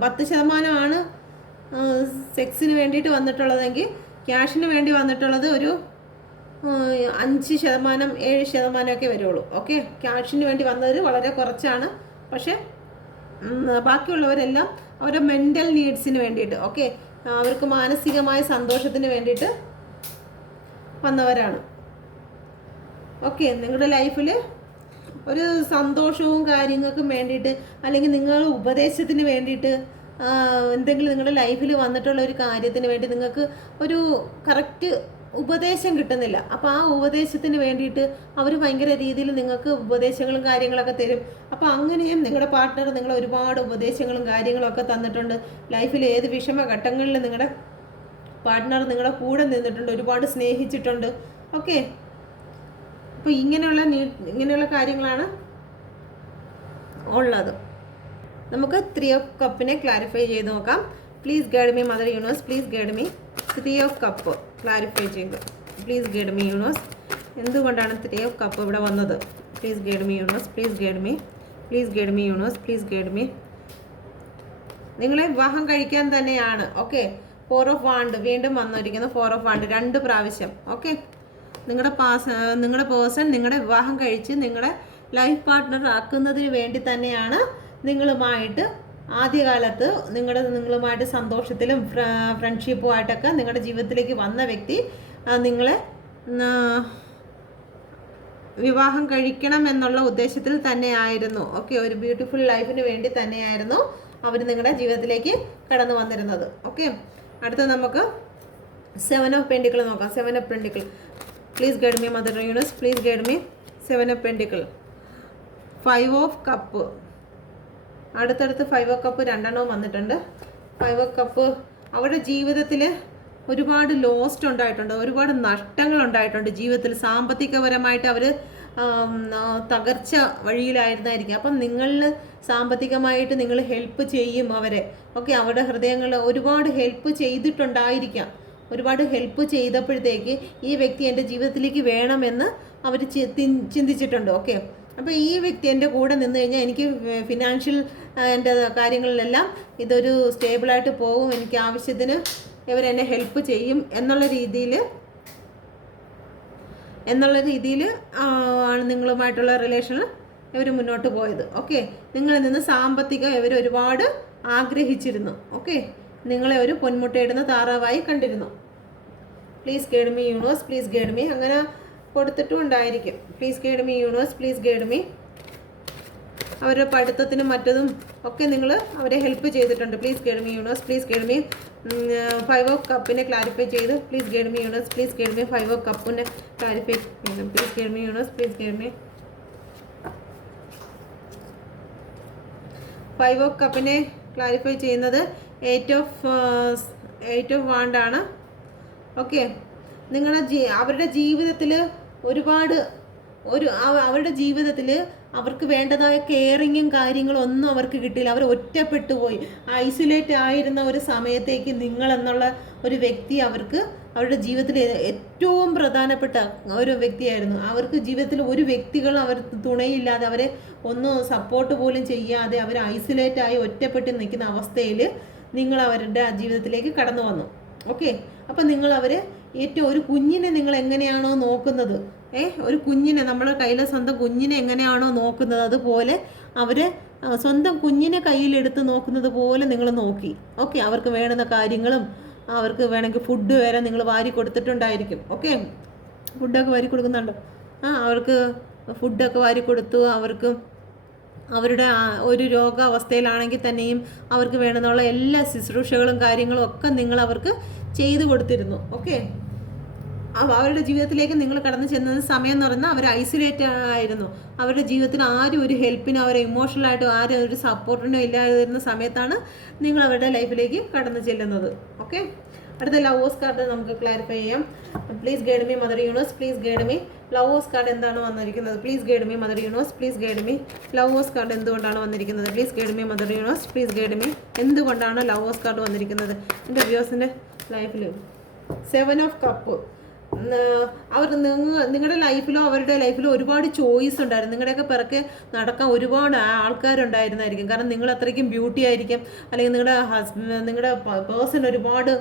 10% സെക്സിന് വേണ്ടിയിട്ട് വന്നിട്ടുള്ളതെങ്കിൽ ക്യാഷിന് വേണ്ടി വന്നിട്ടുള്ളത് ഒരു 5%, 7% വരുള്ളൂ. ഓക്കെ, ക്യാഷിന് വേണ്ടി വന്നത് വളരെ കുറച്ചാണ്. പക്ഷെ ബാക്കിയുള്ളവരെല്ലാം അവരുടെ മെൻ്റൽ നീഡ്സിന് വേണ്ടിയിട്ട്, ഓക്കെ, അവർക്ക് മാനസികമായ സന്തോഷത്തിന് വേണ്ടിയിട്ട് വന്നവരാണ്. ഓക്കെ, നിങ്ങളുടെ ലൈഫിൽ ഒരു സന്തോഷവും കാര്യങ്ങൾക്കും വേണ്ടിയിട്ട് അല്ലെങ്കിൽ നിങ്ങളുടെ ഉപദേശത്തിന് വേണ്ടിയിട്ട് എന്തെങ്കിലും നിങ്ങളുടെ ലൈഫിൽ വന്നിട്ടുള്ള ഒരു കാര്യത്തിന് വേണ്ടി നിങ്ങൾക്ക് ഒരു കറക്റ്റ് ഉപദേശം കിട്ടുന്നില്ല. അപ്പോൾ ആ ഉപദേശത്തിന് വേണ്ടിയിട്ട് അവർ ഭയങ്കര രീതിയിൽ നിങ്ങൾക്ക് ഉപദേശങ്ങളും കാര്യങ്ങളൊക്കെ തരും. അപ്പോൾ അങ്ങനെയും നിങ്ങളുടെ പാർട്ട്ണർ നിങ്ങളെ ഒരുപാട് ഉപദേശങ്ങളും കാര്യങ്ങളും ഒക്കെ തന്നിട്ടുണ്ട്. ലൈഫിൽ ഏത് വിഷമഘട്ടങ്ങളിൽ നിങ്ങളുടെ പാർട്ട്ണർ നിങ്ങളുടെ കൂടെ നിന്നിട്ടുണ്ട്, ഒരുപാട് സ്നേഹിച്ചിട്ടുണ്ട്. ഓക്കെ, അപ്പോൾ ഇങ്ങനെയുള്ള കാര്യങ്ങളാണ് ഉള്ളത്. നമുക്ക് 3 of കപ്പിനെ ക്ലാരിഫൈ ചെയ്ത് നോക്കാം. Please guide me mother universe, please guide me 3 of cup clarify ചെയ്ത്. പ്ലീസ് ഗൈഡ് മീ യൂണിവേഴ്സ്, എന്തുകൊണ്ടാണ് 3 of കപ്പ് ഇവിടെ വന്നത്? Please guide me universe, please guide me, please guide me universe, please guide me. നിങ്ങളെ വിവാഹം കഴിക്കാൻ തന്നെയാണ്. Okay, 4 of Wand വീണ്ടും വന്നിരിക്കുന്നു. 4 of Wand 2 പ്രാവശ്യം. ഓക്കെ, നിങ്ങളുടെ പേഴ്സൺ നിങ്ങളുടെ വിവാഹം കഴിച്ച് നിങ്ങളുടെ ലൈഫ് പാർട്ട്ണർ ആക്കുന്നതിന് വേണ്ടി തന്നെയാണ് നിങ്ങളുമായിട്ട് ആദ്യകാലത്ത് നിങ്ങളുമായിട്ട് സന്തോഷത്തിലും ഫ്രണ്ട്ഷിപ്പുമായിട്ടൊക്കെ നിങ്ങളുടെ ജീവിതത്തിലേക്ക് വന്ന വ്യക്തി നിങ്ങളെ വിവാഹം കഴിക്കണം എന്നുള്ള ഉദ്ദേശത്തിൽ തന്നെയായിരുന്നു. ഓക്കെ, ഒരു ബ്യൂട്ടിഫുൾ ലൈഫിന് വേണ്ടി തന്നെയായിരുന്നു അവർ നിങ്ങളുടെ ജീവിതത്തിലേക്ക് കടന്നു വന്നിരുന്നത്. ഓക്കെ, അടുത്ത നമുക്ക് 7 of Pentacles നോക്കാം. 7 of Pentacles, please guide me mother universe, please guide me. 7 of Pentacles, 5 of cup, അടുത്തടുത്ത് 5 of കപ്പ് 2 വന്നിട്ടുണ്ട്. 5 of കപ്പ് അവരുടെ ജീവിതത്തിൽ ഒരുപാട് ലോസ്റ്റ് ഉണ്ടായിട്ടുണ്ട്, ഒരുപാട് നഷ്ടങ്ങൾ ഉണ്ടായിട്ടുണ്ട് ജീവിതത്തിൽ. സാമ്പത്തികപരമായിട്ട് അവർ തകർച്ച വഴിയിലായിരുന്നായിരിക്കും. അപ്പം നിങ്ങളിൽ സാമ്പത്തികമായിട്ട് നിങ്ങൾ ഹെൽപ്പ് ചെയ്യും അവരെ. ഓക്കെ, അവരുടെ ഹൃദയങ്ങൾ ഒരുപാട് ഹെൽപ്പ് ചെയ്തിട്ടുണ്ടായിരിക്കാം. ഒരുപാട് ഹെൽപ്പ് ചെയ്തപ്പോഴത്തേക്ക് ഈ വ്യക്തി എൻ്റെ ജീവിതത്തിലേക്ക് വേണമെന്ന് അവർ ചിന്തിച്ചിട്ടുണ്ട്. ഓക്കെ, അപ്പോൾ ഈ വ്യക്തി എൻ്റെ കൂടെ നിന്ന് കഴിഞ്ഞാൽ എനിക്ക് ഫിനാൻഷ്യൽ എൻ്റെ കാര്യങ്ങളിലെല്ലാം ഇതൊരു സ്റ്റേബിളായിട്ട് പോകും, എനിക്ക് ആവശ്യത്തിന് ഇവരെന്നെ ഹെൽപ്പ് ചെയ്യും എന്നുള്ള രീതിയിൽ ആണ് നിങ്ങളുമായിട്ടുള്ള റിലേഷനിൽ ഇവർ മുന്നോട്ട് പോയത്. ഓക്കെ, നിങ്ങളിൽ നിന്ന് സാമ്പത്തികം ഇവർ ഒരുപാട് ആഗ്രഹിച്ചിരുന്നു. ഓക്കെ, നിങ്ങളെ ഒരു പൊന്മുട്ടയിടുന്ന താറാവായി കണ്ടിരുന്നു. Please guide me universe, please guide me. അങ്ങനെ കൊടുത്തിട്ടും ഉണ്ടായിരിക്കും. Please guide me universe, please guide me. അവരുടെ പഠിത്തത്തിനും മറ്റതും ഒക്കെ നിങ്ങൾ അവരെ ഹെൽപ്പ് ചെയ്തിട്ടുണ്ട്. Please guide me universe, please guide me. 5 of കപ്പിനെ ക്ലാരിഫൈ ചെയ്ത് please guide me universe, please guide me. 5 of കപ്പിനെ ക്ലാരിഫൈ ചെയ്യണം. Please guide me universe, please guide me. 5 of കപ്പിനെ ക്ലാരിഫൈ ചെയ്യുന്നത് 8 ഓഫ് വാണ്ടാണ്. ഓക്കെ, അവരുടെ ജീവിതത്തിൽ അവരുടെ ജീവിതത്തിൽ അവർക്ക് വേണ്ടതായ കെയറിങ്ങും കാര്യങ്ങളും ഒന്നും അവർക്ക് കിട്ടിയില്ല. അവർ ഒറ്റപ്പെട്ടു പോയി, ഐസൊലേറ്റ് ആയിരുന്ന ഒരു സമയത്തേക്ക് നിങ്ങളെന്നുള്ള ഒരു വ്യക്തി അവരുടെ ജീവിതത്തിൽ ഏറ്റവും പ്രധാനപ്പെട്ട ഒരു വ്യക്തിയായിരുന്നു. അവർക്ക് ജീവിതത്തിൽ ഒരു വ്യക്തികൾ അവർ തുണയില്ലാതെ, അവരെ ഒന്നും സപ്പോർട്ട് പോലും ചെയ്യാതെ അവർ ഐസൊലേറ്റായി ഒറ്റപ്പെട്ട് നിൽക്കുന്ന അവസ്ഥയിൽ നിങ്ങൾ അവരുടെ ജീവിതത്തിലേക്ക് കടന്നു വന്നു. ഓക്കെ, അപ്പം നിങ്ങൾ ഒരു കുഞ്ഞിനെ നിങ്ങൾ എങ്ങനെയാണോ നോക്കുന്നത്, ഒരു കുഞ്ഞിനെ, നമ്മുടെ കയ്യിലെ സ്വന്തം കുഞ്ഞിനെ എങ്ങനെയാണോ നോക്കുന്നത്, അതുപോലെ സ്വന്തം കുഞ്ഞിനെ കയ്യിലെടുത്ത് നോക്കുന്നത് പോലെ നിങ്ങൾ നോക്കി. ഓക്കെ, അവർക്ക് വേണ്ടുന്ന കാര്യങ്ങളും അവർക്ക് വേണമെങ്കിൽ ഫുഡ് വരെ നിങ്ങൾ വാരി കൊടുത്തിട്ടുണ്ടായിരിക്കും. ഓക്കെ, ഫുഡൊക്കെ വാരി കൊടുക്കുന്നുണ്ടോ? അവർക്ക് ഫുഡൊക്കെ വാരി കൊടുത്തു. അവരുടെ ഒരു രോഗാവസ്ഥയിലാണെങ്കിൽ തന്നെയും അവർക്ക് വേണമെന്നുള്ള എല്ലാ ശുശ്രൂഷകളും കാര്യങ്ങളും ഒക്കെ നിങ്ങൾ അവർക്ക് ചെയ്തു കൊടുത്തിരുന്നു. ഓക്കെ, അവരുടെ ജീവിതത്തിലേക്ക് നിങ്ങൾ കടന്നു ചെന്ന സമയം എന്ന് പറഞ്ഞാൽ അവർ ഐസൊലേറ്റ് ആയിരുന്നു. അവരുടെ ജീവിതത്തിൽ ആരും ഒരു ഹെൽപ്പിനോ അവരെ ഇമോഷണലായിട്ടോ ആരും ഒരു സപ്പോർട്ടിനോ ഇല്ലാതിരുന്ന സമയത്താണ് നിങ്ങൾ അവരുടെ ലൈഫിലേക്ക് കടന്നു ചെല്ലുന്നത്. ഓക്കെ, അടുത്ത ലവേഴ്സ് കാർഡ് നമുക്ക് ക്ലാരിഫൈ ചെയ്യാം. Please guide me mother universe, please guide me. Lovers card എന്താണ് വന്നിരിക്കുന്നത്? Please guide me mother universe, please guide me. Lovers card എന്തുകൊണ്ടാണ് വന്നിരിക്കുന്നത്? Please guide me mother universe, please guide me. എന്തുകൊണ്ടാണ് lovers card വന്നിരിക്കുന്നത് എൻ്റെ വ്യൂവേഴ്സിൻ്റെ ലൈഫിൽ? 7 of cup. നിങ്ങളുടെ ലൈഫിലോ അവരുടെ ലൈഫിലോ ഒരുപാട് ചോയ്സ് ഉണ്ടായിരുന്നു. നിങ്ങളുടെയൊക്കെ പിറക്കെ നടക്കാൻ ഒരുപാട് ആൾക്കാരുണ്ടായിരുന്നായിരിക്കും. കാരണം നിങ്ങൾ അത്രയ്ക്കും ബ്യൂട്ടി ആയിരിക്കും, അല്ലെങ്കിൽ നിങ്ങളുടെ പേഴ്സൺ ഒരുപാട്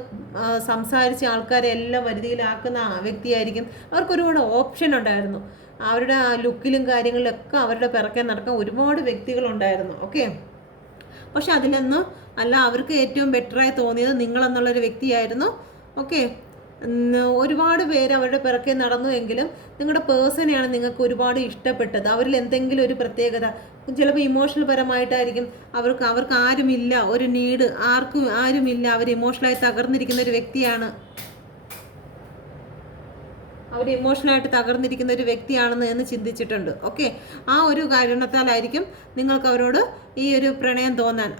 സംസാരിച്ച ആൾക്കാരെ എല്ലാം വരുതിയിലാക്കുന്ന വ്യക്തിയായിരിക്കും. അവർക്ക് ഒരുപാട് ഓപ്ഷൻ ഉണ്ടായിരുന്നു. അവരുടെ ആ ലുക്കിലും കാര്യങ്ങളിലൊക്കെ അവരുടെ പിറക്കെ നടക്കാൻ ഒരുപാട് വ്യക്തികളുണ്ടായിരുന്നു. ഓക്കെ, പക്ഷെ അതിലൊന്നും അല്ല, അവർക്ക് ഏറ്റവും ബെറ്ററായി തോന്നിയത് നിങ്ങളെന്നുള്ളൊരു വ്യക്തിയായിരുന്നു. ഓക്കെ, ഒരുപാട് പേര് അവരുടെ പിറക്കെ നടന്നു എങ്കിലും നിങ്ങളുടെ പേഴ്സണെയാണ് നിങ്ങൾക്ക് ഒരുപാട് ഇഷ്ടപ്പെട്ടത്. അവരിൽ എന്തെങ്കിലും ഒരു പ്രത്യേകത, ചിലപ്പോൾ ഇമോഷണൽ പരമായിട്ടായിരിക്കും. അവർക്ക് ആരുമില്ല, ഒരു നീഡ് ആരുമില്ല, അവർ ഇമോഷണലായി തകർന്നിരിക്കുന്ന ഒരു വ്യക്തിയാണ്. അവർ ഇമോഷണലായിട്ട് തകർന്നിരിക്കുന്ന ഒരു വ്യക്തിയാണെന്ന് എന്ന് ചിന്തിച്ചിട്ടുണ്ട്. ഓക്കെ, ആ ഒരു കാരണത്താലായിരിക്കും നിങ്ങൾക്ക് അവരോട് ഈ ഒരു പ്രണയം തോന്നാൻ.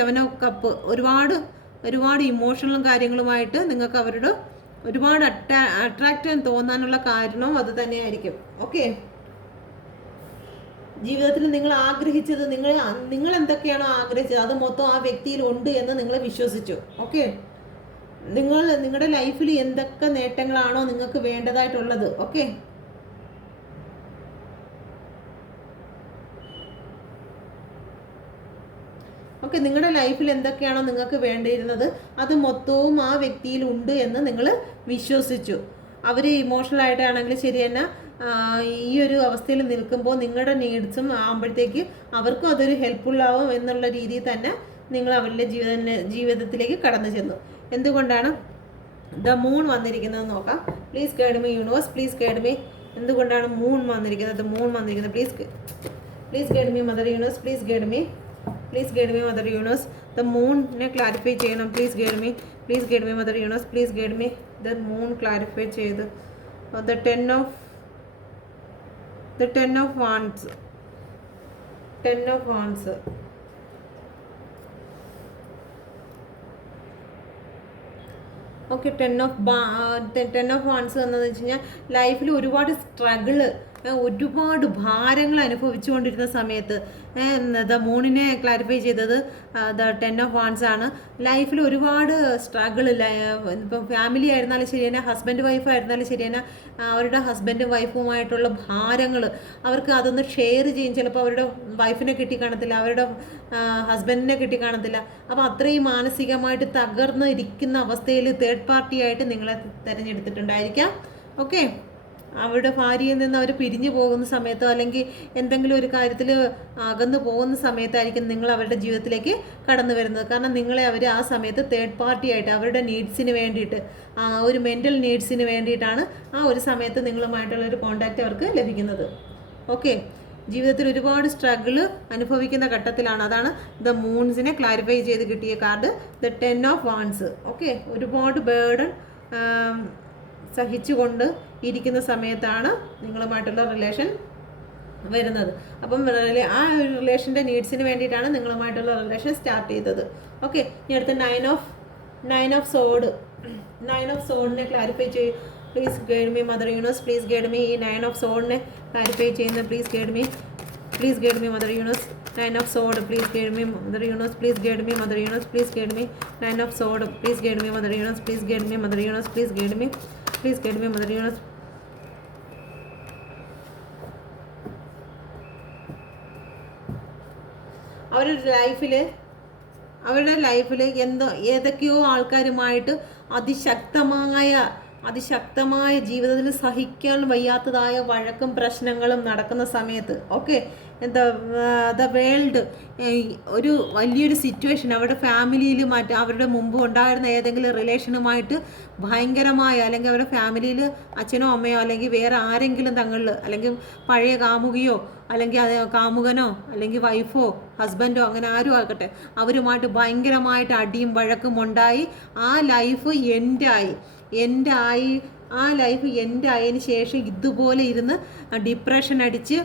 7 ഓഫ് കപ്പ് ഒരുപാട് ഇമോഷണലും കാര്യങ്ങളുമായിട്ട് നിങ്ങൾക്ക് അവരോട് ഒരുപാട് അട്രാക്റ്റ് തോന്നാനുള്ള കാരണവും അത് തന്നെയായിരിക്കും. ഓക്കെ, ജീവിതത്തിൽ നിങ്ങൾ ആഗ്രഹിച്ചത്, നിങ്ങൾ എന്തൊക്കെയാണോ ആഗ്രഹിച്ചത് അത് മൊത്തം ആ വ്യക്തിയിൽ ഉണ്ട് എന്ന് നിങ്ങൾ വിശ്വസിച്ചു. ഓക്കെ, നിങ്ങളുടെ ലൈഫിൽ എന്തൊക്കെ നേട്ടങ്ങളാണോ നിങ്ങൾക്ക് വേണ്ടതായിട്ടുള്ളത്. ഓക്കെ, നിങ്ങളുടെ ലൈഫിൽ എന്തൊക്കെയാണോ നിങ്ങൾക്ക് വേണ്ടിയിരുന്നത് അത് മൊത്തവും ആ വ്യക്തിയിൽ ഉണ്ട് എന്ന് നിങ്ങൾ വിശ്വസിച്ചു. അവർ ഇമോഷണലായിട്ടാണെങ്കിൽ ശരി തന്നെ ഈ ഒരു അവസ്ഥയിൽ നിൽക്കുമ്പോൾ നിങ്ങളുടെ നീഡ്സും ആകുമ്പോഴത്തേക്ക് അവർക്കും അതൊരു ഹെൽപ്ഫുള്ളാവും എന്നുള്ള രീതിയിൽ തന്നെ നിങ്ങൾ അവരുടെ ജീവിതത്തിലേക്ക് കടന്നു ചെന്നു. എന്തുകൊണ്ടാണ് ദ മൂൺ വന്നിരിക്കുന്നത് നോക്കാം. Please guide me universe, please guide me. എന്തുകൊണ്ടാണ് മൂൺ വന്നിരിക്കുന്നത്? Please guide me mother universe, please guide me. Please guide me mother universe. The മൂണിനെ ക്ലാരിഫൈ ചെയ്യണം. Please guide me mother universe, please guide me. The moon clarify ചെയ്ത് the 10 of wands. Okay, 10 of wands എന്ന് വെച്ച് കഴിഞ്ഞാൽ ലൈഫിൽ ഒരുപാട് struggle ഒരുപാട് ഭാരങ്ങൾ അനുഭവിച്ചുകൊണ്ടിരുന്ന സമയത്ത് ദ മൂണിനെ ക്ലാരിഫൈ ചെയ്തത് ദ 10 ഓഫ് വാൻസ് ആണ്. ലൈഫിൽ ഒരുപാട് സ്ട്രഗിൾ, ഇപ്പം ഫാമിലി ആയിരുന്നാലും ശരി തന്നെ, ഹസ്ബൻഡ് വൈഫ് ആയിരുന്നാലും ശരി തന്നെ, അവരുടെ ഹസ്ബൻഡും വൈഫുമായിട്ടുള്ള ഭാരങ്ങൾ അവർക്ക് അതൊന്ന് ഷെയർ ചെയ്യും. ചിലപ്പോൾ അവരുടെ വൈഫിനെ കിട്ടിക്കാണത്തില്ല, അവരുടെ ഹസ്ബൻഡിനെ കിട്ടിക്കാണത്തില്ല. അപ്പോൾ അത്രയും മാനസികമായിട്ട് തകർന്ന് ഇരിക്കുന്ന അവസ്ഥയിൽ തേർഡ് പാർട്ടിയായിട്ട് നിങ്ങളെ തിരഞ്ഞെടുത്തിട്ടുണ്ടായിരിക്കാം. ഓക്കെ, അവരുടെ ഭാര്യയിൽ നിന്ന് അവർ പിരിഞ്ഞു പോകുന്ന സമയത്തോ അല്ലെങ്കിൽ എന്തെങ്കിലും ഒരു കാര്യത്തിൽ അകന്നു പോകുന്ന സമയത്തായിരിക്കും നിങ്ങൾ അവരുടെ ജീവിതത്തിലേക്ക് കടന്നു വരുന്നത്. കാരണം നിങ്ങളെ അവർ ആ സമയത്ത് തേർഡ് പാർട്ടിയായിട്ട് അവരുടെ നീഡ്സിന് വേണ്ടിയിട്ട്, ഒരു മെൻ്റൽ നീഡ്സിന് വേണ്ടിയിട്ടാണ് ആ ഒരു സമയത്ത് നിങ്ങളുമായിട്ടുള്ള ഒരു കോണ്ടാക്റ്റ് അവർക്ക് ലഭിക്കുന്നത്. ഓക്കെ, ജീവിതത്തിൽ ഒരുപാട് സ്ട്രഗിൾ അനുഭവിക്കുന്ന ഘട്ടത്തിലാണ്. അതാണ് ദ മൂൺസിനെ ക്ലാരിഫൈ ചെയ്ത് കിട്ടിയ card, the 10 of wands. Okay, ഒരുപാട് ബേർഡൻ സഹിച്ചുകൊണ്ട് ഇരിക്കുന്ന സമയത്താണ് നിങ്ങളുമായിട്ടുള്ള റിലേഷൻ വരുന്നത്. അപ്പം ആ ഒരു റിലേഷൻ്റെ നീഡ്സിന് വേണ്ടിയിട്ടാണ് നിങ്ങളുമായിട്ടുള്ള റിലേഷൻ സ്റ്റാർട്ട് ചെയ്തത്. ഓക്കെ, ഇനി അടുത്ത 9 ഓഫ് സോഡ്. 9 ഓഫ് സോഡിനെ ക്ലാരിഫൈ ചെയ്യും. Please guide me mother universe, please guide me. ഈ 9 ഓഫ് സോഡിനെ ക്ലാരിഫൈ ചെയ്യുന്ന please guide me mother universe. 9 of sword, please guide me mother universe, please guide me mother universe, please guide me. 9 of sword, please guide me mother universe, please guide me mother universe, please guide me mother universe. അവരുടെ ലൈഫിൽ ഏതൊക്കെയോ ആൾക്കാരുമായിട്ട് അതിശക്തമായ ജീവിതത്തിൽ സഹിക്കാൻ വയ്യാത്തതായ വഴക്കും പ്രശ്നങ്ങളും നടക്കുന്ന സമയത്ത്, ഓക്കെ, ദ വേൾഡ് ഒരു വലിയൊരു സിറ്റുവേഷൻ അവരുടെ ഫാമിലിയിൽ അവരുടെ മുമ്പ് ഉണ്ടായിരുന്ന ഏതെങ്കിലും റിലേഷനുമായിട്ട് ഭയങ്കരമായ, അല്ലെങ്കിൽ അവരുടെ ഫാമിലിയിൽ അച്ഛനോ അമ്മയോ അല്ലെങ്കിൽ വേറെ ആരെങ്കിലും തങ്ങളിൽ, അല്ലെങ്കിൽ പഴയ കാമുകിയോ അല്ലെങ്കിൽ കാമുകനോ അല്ലെങ്കിൽ വൈഫോ ഹസ്ബൻഡോ അങ്ങനെ ആരും ആകട്ടെ, അവരുമായിട്ട് ഭയങ്കരമായിട്ട് അടിയും വഴക്കും ഉണ്ടായി ആ ലൈഫ് എൻഡായതിന് ശേഷം ഇതുപോലെ ഇരുന്ന് ഡിപ്രഷൻ അടിച്ച്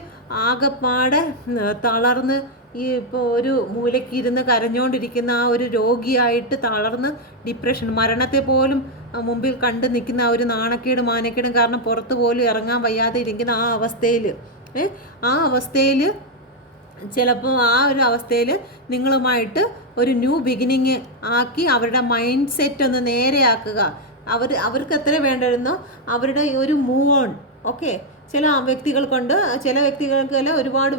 ആകെപ്പാടെ തളർന്ന് ഇപ്പോൾ ഒരു മൂലയ്ക്ക് ഇരുന്ന് കരഞ്ഞുകൊണ്ടിരിക്കുന്ന ആ ഒരു രോഗിയായിട്ട് തളർന്ന് ഡിപ്രഷൻ, മരണത്തെ പോലും മുമ്പിൽ കണ്ടു നിൽക്കുന്ന ആ ഒരു മാനക്കേടും കാരണം പുറത്ത് പോലും ഇറങ്ങാൻ വയ്യാതെ ഇരിക്കുന്ന ആ അവസ്ഥയിൽ ചിലപ്പോൾ ആ ഒരു അവസ്ഥയിൽ നിങ്ങളുമായിട്ട് ഒരു ന്യൂ ബിഗിനിങ് ആക്കി അവരുടെ മൈൻഡ് സെറ്റ് ഒന്ന് നേരെയാക്കുക. അവർക്ക് എത്ര വേണ്ടിരുന്നോ അവരുടെ ഒരു മൂവ് ഓൺ. ഓക്കെ, ചില വ്യക്തികൾക്കല്ല, ഒരുപാട്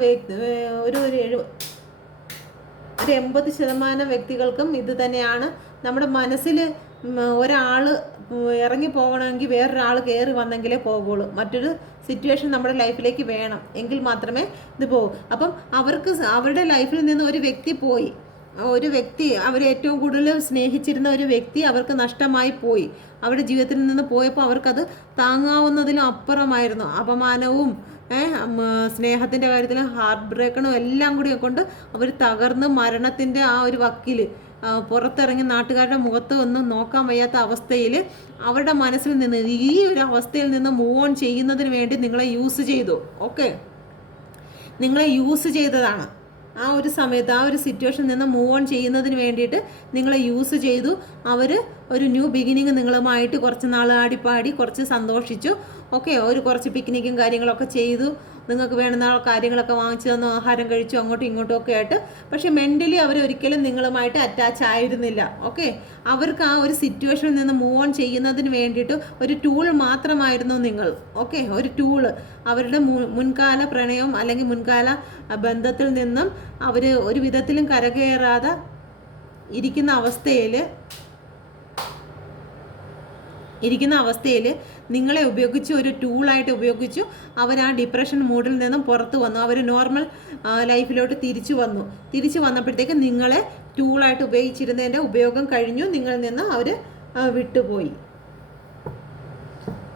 ഒരു 80% വ്യക്തികൾക്കും ഇത് തന്നെയാണ്. നമ്മുടെ മനസ്സിൽ ഒരാൾ ഇറങ്ങി പോകണമെങ്കിൽ വേറൊരാൾ കയറി വന്നെങ്കിലേ പോകുള്ളൂ. മറ്റൊരു സിറ്റുവേഷൻ നമ്മുടെ ലൈഫിലേക്ക് വേണം, എങ്കിൽ മാത്രമേ ഇത് പോകും. അപ്പം അവരുടെ ലൈഫിൽ നിന്ന് ഒരു വ്യക്തി അവരെ ഏറ്റവും കൂടുതൽ സ്നേഹിച്ചിരുന്ന ഒരു വ്യക്തി അവർക്ക് നഷ്ടമായി പോയി. അവരുടെ ജീവിതത്തിൽ നിന്ന് പോയപ്പോൾ അവർക്കത് താങ്ങാവുന്നതിലും അപ്പുറമായിരുന്നു. അപമാനവും സ്നേഹത്തിൻ്റെ കാര്യത്തിൽ ഹാർട്ട് ബ്രേക്കണും എല്ലാം കൂടി കൊണ്ട് അവർ തകർന്ന് മരണത്തിൻ്റെ ആ ഒരു വക്കിൽ പുറത്തിറങ്ങി നാട്ടുകാരുടെ മുഖത്ത് ഒന്നും നോക്കാൻ വയ്യാത്ത അവസ്ഥയിൽ അവരുടെ മനസ്സിൽ നിന്ന് ഈ ഒരു അവസ്ഥയിൽ നിന്ന് മൂവ് ഓൺ ചെയ്യുന്നതിന് വേണ്ടി നിങ്ങളെ യൂസ് ചെയ്തു. ഓക്കെ, നിങ്ങളെ യൂസ് ചെയ്തതാണ്. ആ ഒരു സമയത്ത് ആ ഒരു സിറ്റുവേഷനിൽ നിന്ന് മൂവ് ഓൺ ചെയ്യുന്നതിന് വേണ്ടിയിട്ട് നിങ്ങളെ യൂസ് ചെയ്തു. അവർ ഒരു ന്യൂ ബിഗിനിങ് നിങ്ങളുമായിട്ട് കുറച്ച് നാൾ ആടിപ്പാടി കുറച്ച് സന്തോഷിച്ചു. ഓക്കെ, കുറച്ച് പിക്നിക്കും കാര്യങ്ങളൊക്കെ ചെയ്തു, നിങ്ങൾക്ക് വേണ്ടുന്ന കാര്യങ്ങളൊക്കെ വാങ്ങിച്ചു തന്നു, ആഹാരം കഴിച്ചു, അങ്ങോട്ടും ഇങ്ങോട്ടും ഒക്കെ ആയിട്ട്. പക്ഷെ മെൻ്റലി അവരൊരിക്കലും നിങ്ങളുമായിട്ട് അറ്റാച്ച് ആയിരുന്നില്ല. ഓക്കെ, അവർക്ക് ആ ഒരു സിറ്റുവേഷനിൽ നിന്ന് മൂവ് ഓൺ ചെയ്യുന്നതിന് വേണ്ടിയിട്ട് ഒരു ടൂൾ മാത്രമായിരുന്നു നിങ്ങൾ. ഓക്കെ, ഒരു ടൂള്. അവരുടെ മുൻകാല പ്രണയവും അല്ലെങ്കിൽ മുൻകാല ബന്ധത്തിൽ നിന്നും അവർ ഒരു വിധത്തിലും കരകയറാതെ ഇരിക്കുന്ന അവസ്ഥയിൽ നിങ്ങളെ ഉപയോഗിച്ച് ഒരു ടൂളായിട്ട് ഉപയോഗിച്ചു. അവർ ആ ഡിപ്രഷൻ മൂഡിൽ നിന്നും പുറത്തു വന്നു. അവർ നോർമൽ ലൈഫിലോട്ട് തിരിച്ചു വന്നപ്പോഴത്തേക്ക് നിങ്ങളെ ടൂളായിട്ട് ഉപയോഗിച്ചിരുന്നതിൻ്റെ ഉപയോഗം കഴിഞ്ഞു, നിങ്ങളിൽ നിന്ന് അവർ വിട്ടുപോയി.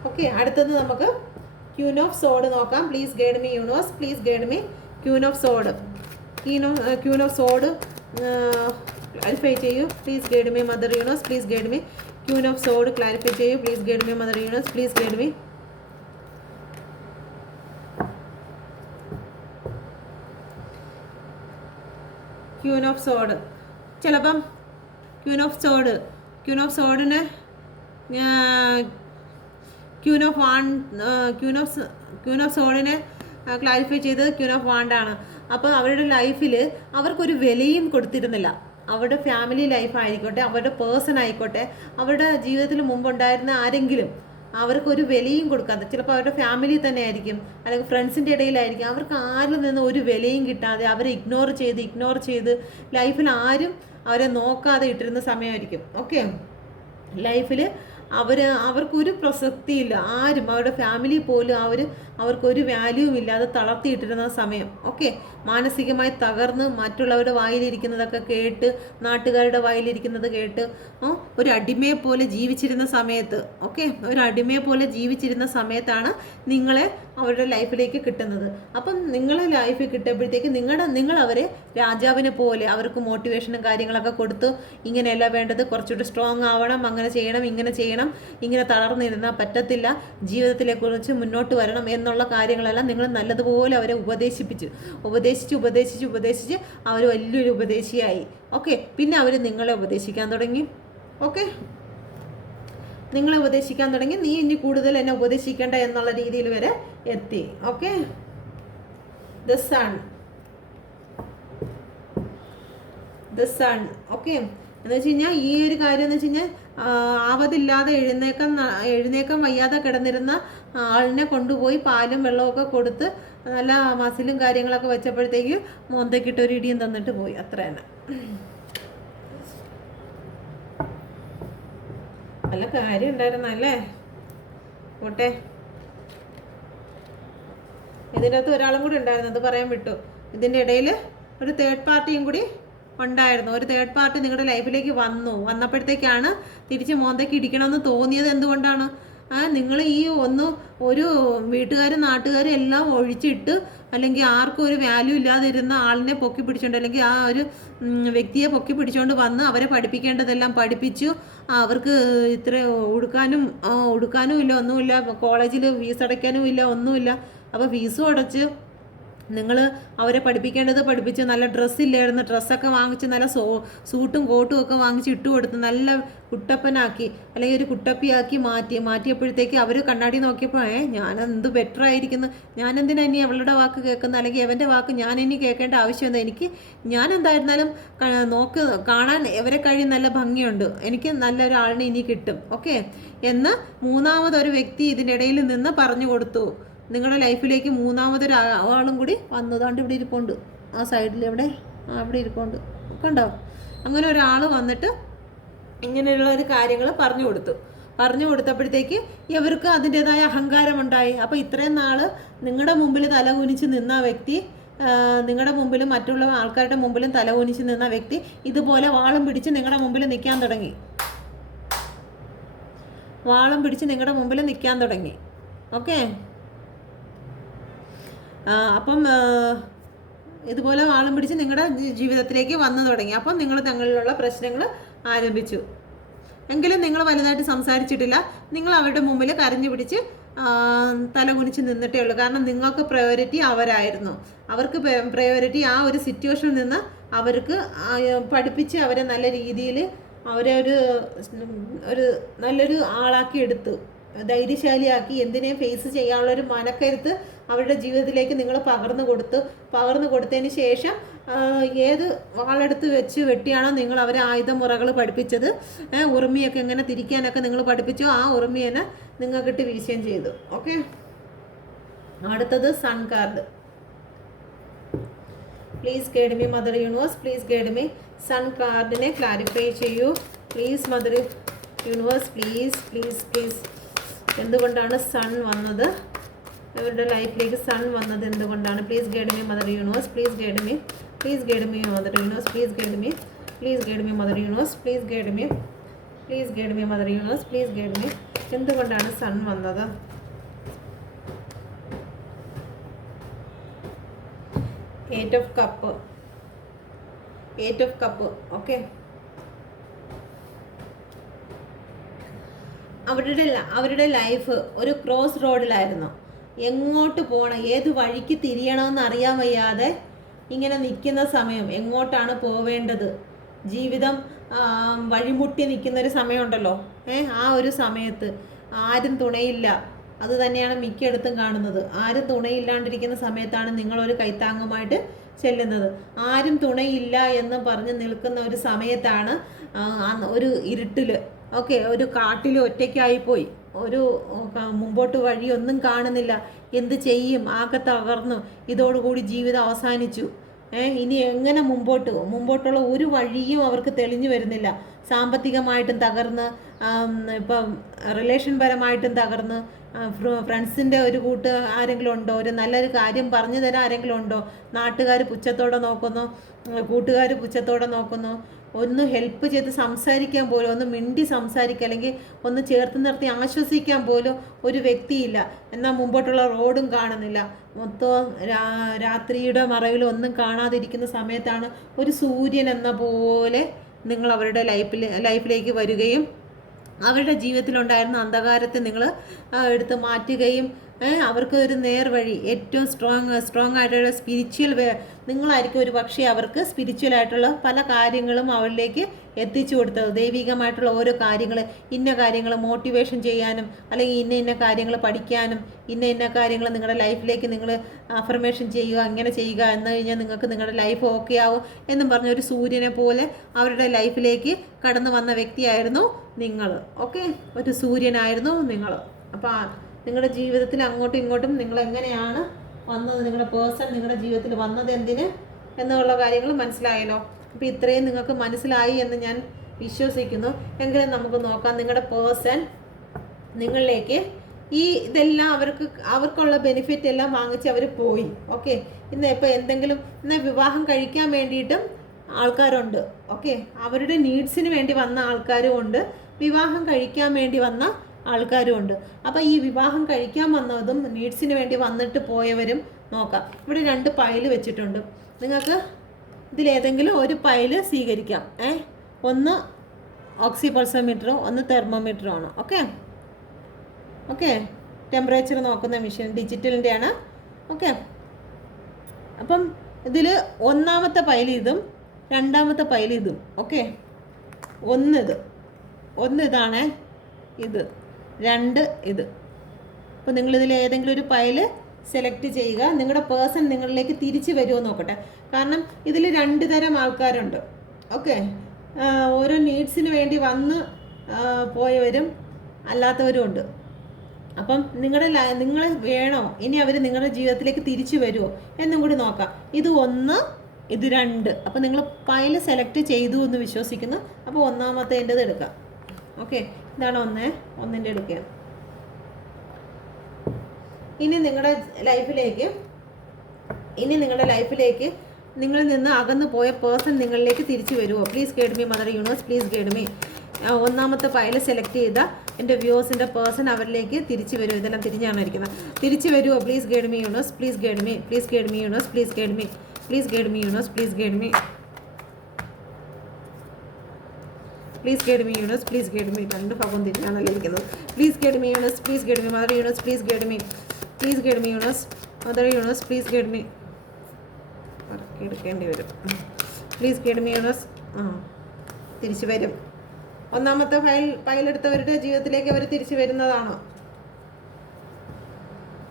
ഓക്കെ, അടുത്തത് നമുക്ക് ക്യൂൻ ഓഫ് സോഡ് നോക്കാം. Please guide me universe, please guide me queen of sword. Queen of sword clarify ചെയ്യൂ. Please guide me mother universe, please guide me queen of sword clarify ചെയ്യൂ. Please guide me mother universe, please guide me. Queen of sword ചിലപ്പം queen of സോഡിന് queen of സോഡിനെ clarify ചെയ്തത് queen of വാണ്ടാണ്. അപ്പോൾ അവരുടെ ലൈഫിൽ അവർക്കൊരു വിലയും കൊടുത്തിരുന്നില്ല. അവരുടെ ഫാമിലി ലൈഫ് ആയിക്കോട്ടെ, അവരുടെ പേഴ്സൺ ആയിക്കോട്ടെ, അവരുടെ ജീവിതത്തിൽ മുമ്പുണ്ടായിരുന്ന ആരെങ്കിലും അവർക്കൊരു വിലയും കൊടുക്കാതെ, ചിലപ്പോൾ അവരുടെ ഫാമിലി തന്നെ ആയിരിക്കും, അല്ലെങ്കിൽ ഫ്രണ്ട്സിൻ്റെ ഇടയിലായിരിക്കും, അവർക്ക് ആരിൽ നിന്ന് ഒരു വിലയും കിട്ടാതെ അവരെ ഇഗ്നോർ ചെയ്ത് ലൈഫിൽ ആരും അവരെ നോക്കാതെ ഇട്ടിരുന്ന സമയമായിരിക്കും. ഓക്കെ, ലൈഫിൽ അവർക്കൊരു പ്രസക്തിയില്ല, ആരും അവരുടെ ഫാമിലി പോലും അവർക്കൊരു വാല്യൂവും ഇല്ലാതെ തളർത്തിയിട്ടിരുന്ന സമയം. ഓക്കെ, മാനസികമായി തകർന്ന് മറ്റുള്ളവരുടെ വായിലിരിക്കുന്നതൊക്കെ കേട്ട്, നാട്ടുകാരുടെ വായിലിരിക്കുന്നത് കേട്ട് ഒരു അടിമയെ പോലെ ജീവിച്ചിരുന്ന സമയത്ത്, ഓക്കെ, ഒരു അടിമയെ പോലെ ജീവിച്ചിരുന്ന സമയത്താണ് നിങ്ങളെ അവരുടെ ലൈഫിലേക്ക് കിട്ടുന്നത്. അപ്പം നിങ്ങളെ ലൈഫിൽ കിട്ടുമ്പോഴത്തേക്ക് നിങ്ങൾ അവരെ രാജാവിനെ പോലെ അവർക്ക് മോട്ടിവേഷനും കാര്യങ്ങളൊക്കെ കൊടുത്തു, ഇങ്ങനെയല്ല വേണ്ടത്, കുറച്ചുകൂടി സ്ട്രോങ് ആവണം, അങ്ങനെ ചെയ്യണം, ഇങ്ങനെ തളർന്നിരുന്നാൽ പറ്റത്തില്ല, ജീവിതത്തിലെക്കുറിച്ച് മുന്നോട്ട് വരണം എന്നുള്ള കാര്യങ്ങളെല്ലാം നിങ്ങൾ നല്ലതുപോലെ അവരെ ഉപദേശിച്ച് അവർ വലിയൊരു ഉപദേശിയായി. ഓക്കെ, പിന്നെ അവർ നിങ്ങളെ ഉപദേശിക്കാൻ തുടങ്ങി. ഓക്കെ, നിങ്ങളെ ഉപദേശിക്കാൻ തുടങ്ങി, നീ ഇനി കൂടുതൽ എന്നെ ഉപദേശിക്കേണ്ട എന്നുള്ള രീതിയിൽ വരെ എത്തി. Okay, the sun. ഓക്കെ, എന്ന് വെച്ച് കഴിഞ്ഞാൽ ഈ ഒരു കാര്യം എന്ന് വെച്ച് കഴിഞ്ഞാൽ ആവതില്ലാതെ എഴുന്നേക്കാൻ വയ്യാതെ കിടന്നിരുന്ന ആളിനെ കൊണ്ടുപോയി പാലും വെള്ളമൊക്കെ കൊടുത്ത് നല്ല മസിലും കാര്യങ്ങളൊക്കെ വെച്ചപ്പോഴത്തേക്ക് മോന്തക്കിട്ട് ഒരു ഇടിയും തന്നിട്ട് പോയി. അത്ര തന്നെ. നല്ല കാര്യം ഉണ്ടായിരുന്നല്ലേ. പോട്ടെ, ഇതിൻ്റെ അകത്ത് ഒരാളും കൂടി ഉണ്ടായിരുന്നു, അത് പറയാൻ വിട്ടു. ഇതിൻ്റെ ഇടയിൽ ഒരു തേർഡ് പാർട്ടിയും കൂടി ഉണ്ടായിരുന്നു. ഒരു തേർഡ് പാർട്ടി നിങ്ങളുടെ ലൈഫിലേക്ക് വന്നപ്പോഴത്തേക്കാണ് തിരിച്ച് മോന്തയ്ക്ക് ഇടിക്കണമെന്ന് തോന്നിയത്. എന്തുകൊണ്ടാണ്? നിങ്ങൾ ഈ ഒരു വീട്ടുകാരും നാട്ടുകാരും എല്ലാം ഒഴിച്ചിട്ട്, അല്ലെങ്കിൽ ആർക്കും ഒരു വാല്യൂ ഇല്ലാതിരുന്ന ആളിനെ പൊക്കി പിടിച്ചോണ്ട്, അല്ലെങ്കിൽ ആ ഒരു വ്യക്തിയെ പൊക്കി പിടിച്ചുകൊണ്ട് വന്ന് അവരെ പഠിപ്പിക്കേണ്ടതെല്ലാം പഠിപ്പിച്ചു. അവർക്ക് ഇത്ര ഉടുക്കാനും ഇല്ല, ഒന്നുമില്ല, കോളേജിൽ ഫീസ് അടയ്ക്കാനും ഇല്ല, ഒന്നുമില്ല. അപ്പോൾ ഫീസും അടച്ച് നിങ്ങൾ അവരെ പഠിപ്പിക്കേണ്ടത് പഠിപ്പിച്ച്, നല്ല ഡ്രസ്സില്ലായിരുന്നു, ഡ്രസ്സൊക്കെ വാങ്ങിച്ച് നല്ല സൂട്ടും കോട്ടും ഒക്കെ വാങ്ങിച്ച് ഇട്ട് കൊടുത്ത് നല്ല കുട്ടപ്പനാക്കി, അല്ലെങ്കിൽ ഒരു കുട്ടപ്പിയാക്കി മാറ്റിയപ്പോഴത്തേക്ക് അവർ കണ്ണാടി നോക്കിയപ്പോൾ ഞാൻ എന്ത് ബെറ്റർ ആയിരിക്കുന്നു, ഞാൻ എന്തിനാ ഇനി അവളുടെ വാക്ക് കേൾക്കുന്നത്, അല്ലെങ്കിൽ അവൻ്റെ വാക്ക് ഞാൻ ഇനി കേൾക്കേണ്ട ആവശ്യം എന്താ, ഞാൻ എന്തായിരുന്നാലും കാണാൻ ഇവരെ കഴിയും നല്ല ഭംഗിയുണ്ട്, എനിക്ക് നല്ലൊരാളിനെ ഇനി കിട്ടും. ഓക്കെ, എന്ന് മൂന്നാമതൊരു വ്യക്തി ഇതിൻ്റെ ഇടയിൽ നിന്ന് പറഞ്ഞു കൊടുത്തു. നിങ്ങളുടെ ലൈഫിലേക്ക് മൂന്നാമതൊരാളും കൂടി വന്നതാണ്ട് ഇവിടെ ഇരിപ്പുണ്ട്, ആ സൈഡിൽ അവിടെ ഇരിപ്പുണ്ട്, കണ്ടോ? അങ്ങനെ ഒരാൾ വന്നിട്ട് ഇങ്ങനെയുള്ള ഒരു കാര്യങ്ങൾ പറഞ്ഞു കൊടുത്തപ്പോഴത്തേക്ക് ഇവർക്ക് അതിൻ്റെതായ അഹങ്കാരമുണ്ടായി. അപ്പോൾ ഇത്രയും നാൾ നിങ്ങളുടെ മുമ്പിൽ തല കുനിച്ച് നിന്ന വ്യക്തി, നിങ്ങളുടെ മുമ്പിലും മറ്റുള്ള ആൾക്കാരുടെ മുമ്പിലും തല കുനിച്ച് നിന്ന വ്യക്തി ഇതുപോലെ വാളും പിടിച്ച് നിങ്ങളുടെ മുമ്പിൽ നിൽക്കാൻ തുടങ്ങി. ഓക്കെ, അപ്പം ഇതുപോലെ വാളും പിടിച്ച് നിങ്ങളുടെ ജീവിതത്തിലേക്ക് വന്നു തുടങ്ങി. അപ്പം നിങ്ങൾ തങ്ങളിലുള്ള പ്രശ്നങ്ങൾ ആരംഭിച്ചു. എങ്കിലും നിങ്ങൾ വലുതായിട്ട് സംസാരിച്ചിട്ടില്ല. നിങ്ങൾ അവരുടെ മുമ്പിൽ കരഞ്ഞു പിടിച്ച് തല കുനിച്ച് നിന്നിട്ടേ ഉള്ളൂ. കാരണം നിങ്ങൾക്ക് പ്രയോറിറ്റി അവരായിരുന്നു. അവർക്ക് പ്രയോറിറ്റി ആ ഒരു സിറ്റുവേഷനിൽ നിന്ന് അവർക്ക് പഠിപ്പിച്ച് അവരെ നല്ല രീതിയിൽ അവരെ ഒരു നല്ലൊരു ആളാക്കി എടുത്തു, ധൈര്യശാലിയാക്കി, എന്തിനേയും ഫേസ് ചെയ്യാനുള്ളൊരു മനക്കരുത്ത് അവരുടെ ജീവിതത്തിലേക്ക് നിങ്ങൾ പകർന്നു കൊടുത്തതിന് ശേഷം ഏത് വാളെടുത്ത് വെച്ച് വെട്ടിയാണോ നിങ്ങൾ അവരെ ആയുധമുറകൾ പഠിപ്പിച്ചത്, ഉറുമിയൊക്കെ എങ്ങനെ തിരിക്കാനൊക്കെ നിങ്ങൾ പഠിപ്പിച്ചോ, ആ ഉറുമിയെ നിങ്ങൾക്കിട്ട് വീശുകയും ചെയ്തു. ഓക്കെ, അടുത്തത് sun card. Please guide me mother universe, please guide me. Sun കാർഡിനെ ക്ലാരിഫൈ ചെയ്യൂ പ്ലീസ് മദർ യൂണിവേഴ്സ്, പ്ലീസ്. എന്തുകൊണ്ടാണ് സൺ വന്നത്, അവരുടെ ലൈഫിലേക്ക് സൺ വന്നത് എന്തുകൊണ്ടാണ്? Please guide me mother universe, please guide me mother universe, please guide me mother universe, please guide me mother universe, please guide me. എന്തുകൊണ്ടാണ് sun വന്നത്? Eight of cup. Okay, അവരുടെ life ഒരു cross റോഡിലായിരുന്നു. എങ്ങോട്ട് പോകണം, ഏത് വഴിക്ക് തിരിയണമെന്ന് അറിയാൻ വയ്യാതെ ഇങ്ങനെ നിൽക്കുന്ന സമയം, എങ്ങോട്ടാണ് പോവേണ്ടത്, ജീവിതം വഴിമുട്ടി നിൽക്കുന്നൊരു സമയമുണ്ടല്ലോ, ആ ഒരു സമയത്ത് ആരും തുണയില്ല, അത് തന്നെയാണ് മിക്കയിടത്തും കാണുന്നത്. ആരും തുണയില്ലാണ്ടിരിക്കുന്ന സമയത്താണ് നിങ്ങളൊരു കൈത്താങ്ങുമായിട്ട് ചെല്ലുന്നത്. ആരും തുണയില്ല എന്ന് പറഞ്ഞ് നിൽക്കുന്ന ഒരു സമയത്താണ് ഒരു ഇരുട്ടിൽ, ഓക്കെ, ഒരു കാട്ടിൽ ഒറ്റയ്ക്കായിപ്പോയി, ഒരു മുമ്പോട്ട് വഴിയൊന്നും കാണുന്നില്ല, എന്ത് ചെയ്യും, ആകെ തകർന്നു, ഇതോടുകൂടി ജീവിതം അവസാനിച്ചു, ഇനി എങ്ങനെ മുമ്പോട്ടുള്ള ഒരു വഴിയും അവർക്ക് തെളിഞ്ഞു വരുന്നില്ല. സാമ്പത്തികമായിട്ടും തകർന്ന്, ഇപ്പം റിലേഷൻ പരമായിട്ടും തകർന്ന്, ഫ്രണ്ട്സിൻ്റെ ഒരു കൂട്ട് ആരെങ്കിലും ഉണ്ടോ, ഒരു നല്ലൊരു കാര്യം പറഞ്ഞു തരാൻ ആരെങ്കിലും ഉണ്ടോ, നാട്ടുകാർ പുച്ഛത്തോടെ നോക്കുന്നു, കൂട്ടുകാർ പുച്ഛത്തോടെ നോക്കുന്നു, ഒന്ന് ഹെൽപ്പ് ചെയ്ത് സംസാരിക്കാൻ പോലും, ഒന്ന് മിണ്ടി സംസാരിക്കുക, അല്ലെങ്കിൽ ഒന്ന് ചേർത്ത് നിർത്തി ആശ്വസിക്കാൻ പോലും ഒരു വ്യക്തിയില്ല. എന്നാൽ മുമ്പോട്ടുള്ള റോഡും കാണുന്നില്ല. മൊത്തം രാത്രിയുടെ മറവിൽ ഒന്നും കാണാതിരിക്കുന്ന സമയത്താണ് ഒരു സൂര്യൻ എന്ന പോലെ നിങ്ങൾ അവരുടെ ലൈഫിലേക്ക് വരികയും അവരുടെ ജീവിതത്തിലുണ്ടായിരുന്ന അന്ധകാരത്തെ നിങ്ങൾ എടുത്ത് മാറ്റുകയും അവർക്ക് ഒരു നേർവഴി, ഏറ്റവും സ്ട്രോങ് ആയിട്ടുള്ള സ്പിരിച്വൽ നിങ്ങളായിരിക്കും ഒരു പക്ഷേ അവർക്ക് സ്പിരിച്വൽ ആയിട്ടുള്ള പല കാര്യങ്ങളും അവരിലേക്ക് എത്തിച്ചു കൊടുത്തത്. ദൈവികമായിട്ടുള്ള ഓരോ കാര്യങ്ങൾ, ഇന്ന കാര്യങ്ങൾ മോട്ടിവേഷൻ ചെയ്യാനും, അല്ലെങ്കിൽ ഇന്ന കാര്യങ്ങൾ പഠിക്കാനും, ഇന്ന കാര്യങ്ങൾ നിങ്ങളുടെ ലൈഫിലേക്ക് നിങ്ങൾ അഫർമേഷൻ ചെയ്യുക, അങ്ങനെ ചെയ്യുക എന്ന് കഴിഞ്ഞാൽ നിങ്ങൾക്ക് നിങ്ങളുടെ ലൈഫ് ഓക്കെ ആവും എന്നും പറഞ്ഞ ഒരു സൂര്യനെ പോലെ അവരുടെ ലൈഫിലേക്ക് കടന്നു വന്ന വ്യക്തിയായിരുന്നു നിങ്ങൾ. ഓക്കെ, ഒരു സൂര്യനായിരുന്നു നിങ്ങൾ. അപ്പോൾ നിങ്ങളുടെ ജീവിതത്തിൽ അങ്ങോട്ടും ഇങ്ങോട്ടും നിങ്ങൾ എങ്ങനെയാണ് വന്നത്, നിങ്ങളുടെ പേഴ്സൺ നിങ്ങളുടെ ജീവിതത്തിൽ വന്നത് എന്തിന് എന്നുള്ള കാര്യങ്ങൾ മനസ്സിലായല്ലോ. അപ്പോൾ ഇത്രയും നിങ്ങൾക്ക് മനസ്സിലായി എന്ന് ഞാൻ വിശ്വസിക്കുന്നു. എങ്കിലും നമുക്ക് നോക്കാം, നിങ്ങളുടെ പേഴ്സൺ നിങ്ങളിലേക്ക് ഇതെല്ലാം അവർക്കുള്ള ബെനിഫിറ്റ് എല്ലാം വാങ്ങിച്ച് അവർ പോയി. ഓക്കെ, ഇപ്പോൾ എന്തെങ്കിലും വിവാഹം കഴിക്കാൻ വേണ്ടിയിട്ടും ആൾക്കാരുണ്ട്. ഓക്കെ, അവരുടെ നീഡ്സിന് വേണ്ടി വന്ന ആൾക്കാരും ഉണ്ട്, വിവാഹം കഴിക്കാൻ വേണ്ടി വന്ന ആൾക്കാരും ഉണ്ട്. അപ്പോൾ ഈ വിവാഹം കഴിക്കാൻ വന്നതും നീഡ്സിന് വേണ്ടി വന്നിട്ട് പോയവരും നോക്കാം. ഇവിടെ 2 പൈല് വെച്ചിട്ടുണ്ട്. നിങ്ങൾക്ക് ഇതിലേതെങ്കിലും ഒരു പൈല് സ്വീകരിക്കാം. ഒന്ന് ഓക്സിപൾസോമീറ്ററും ഒന്ന് തെർമോമീറ്ററും ആണ്. ഓക്കെ, ടെമ്പറേച്ചർ നോക്കുന്ന മെഷീൻ ഡിജിറ്റലിൻ്റെയാണ്. ഓക്കെ, അപ്പം ഇതിൽ ഒന്നാമത്തെ പൈല് ഇതും രണ്ടാമത്തെ പൈല് ഇതും. ഓക്കെ, ഒന്ന് ഇതാണ്, ഇത് 2 ഇത്. അപ്പോൾ നിങ്ങളിതിൽ ഏതെങ്കിലും ഒരു പൈല് സെലക്ട് ചെയ്യുക. നിങ്ങളുടെ പേഴ്സൺ നിങ്ങളിലേക്ക് തിരിച്ച് വരുമോ നോക്കട്ടെ. കാരണം ഇതിൽ 2 തരം ആൾക്കാരുണ്ട്. ഓക്കെ, ഓരോ നീഡ്സിന് വേണ്ടി വന്ന് പോയവരും അല്ലാത്തവരും ഉണ്ട്. അപ്പം നിങ്ങളെ വേണോ, ഇനി അവർ നിങ്ങളുടെ ജീവിതത്തിലേക്ക് തിരിച്ചു വരുമോ എന്നും കൂടി നോക്കാം. ഇത് 1, ഇത് 2. അപ്പോൾ നിങ്ങൾ പൈല് സെലക്ട് ചെയ്തു എന്ന് വിശ്വസിക്കുന്നു. അപ്പോൾ ഒന്നാമത്തേൻ്റെത് എടുക്കാം. ഓക്കെ, ഇതാണ് 1ൻ്റെ എടുക്കുക. ഇനി നിങ്ങളുടെ ലൈഫിലേക്ക് നിങ്ങളിൽ നിന്ന് അകന്നു പോയ പേഴ്സൺ നിങ്ങളിലേക്ക് തിരിച്ചു വരുമോ? Please guide me mother universe, please guide me. ഒന്നാമത്തെ പൈല് സെലക്ട് ചെയ്ത എൻ്റെ വ്യൂവേഴ്സിൻ്റെ പേഴ്സൺ അവരിലേക്ക് തിരിച്ചു വരുമോ? ഇതെല്ലാം തിരിഞ്ഞാണ് ഇരിക്കുന്നത്. തിരിച്ചു വരുമോ? Please guide me universe, please guide me, please guide me universe, please guide me, please guide me universe, please guide me, please guide me universe, please guide me. 2 ഭാഗം തിരിഞ്ഞാണല്ലോ ഇരിക്കുന്നത്. Please guide me universe, please guide me mother universe, please guide me, please guide me universe, mother universe, please guide me. എടുക്കേണ്ടി വരും. Please guide me universe. തിരിച്ചു വരും. ഒന്നാമത്തെ പൈലെടുത്തവരുടെ ജീവിതത്തിലേക്ക് അവർ തിരിച്ചു വരുന്നതാണോ?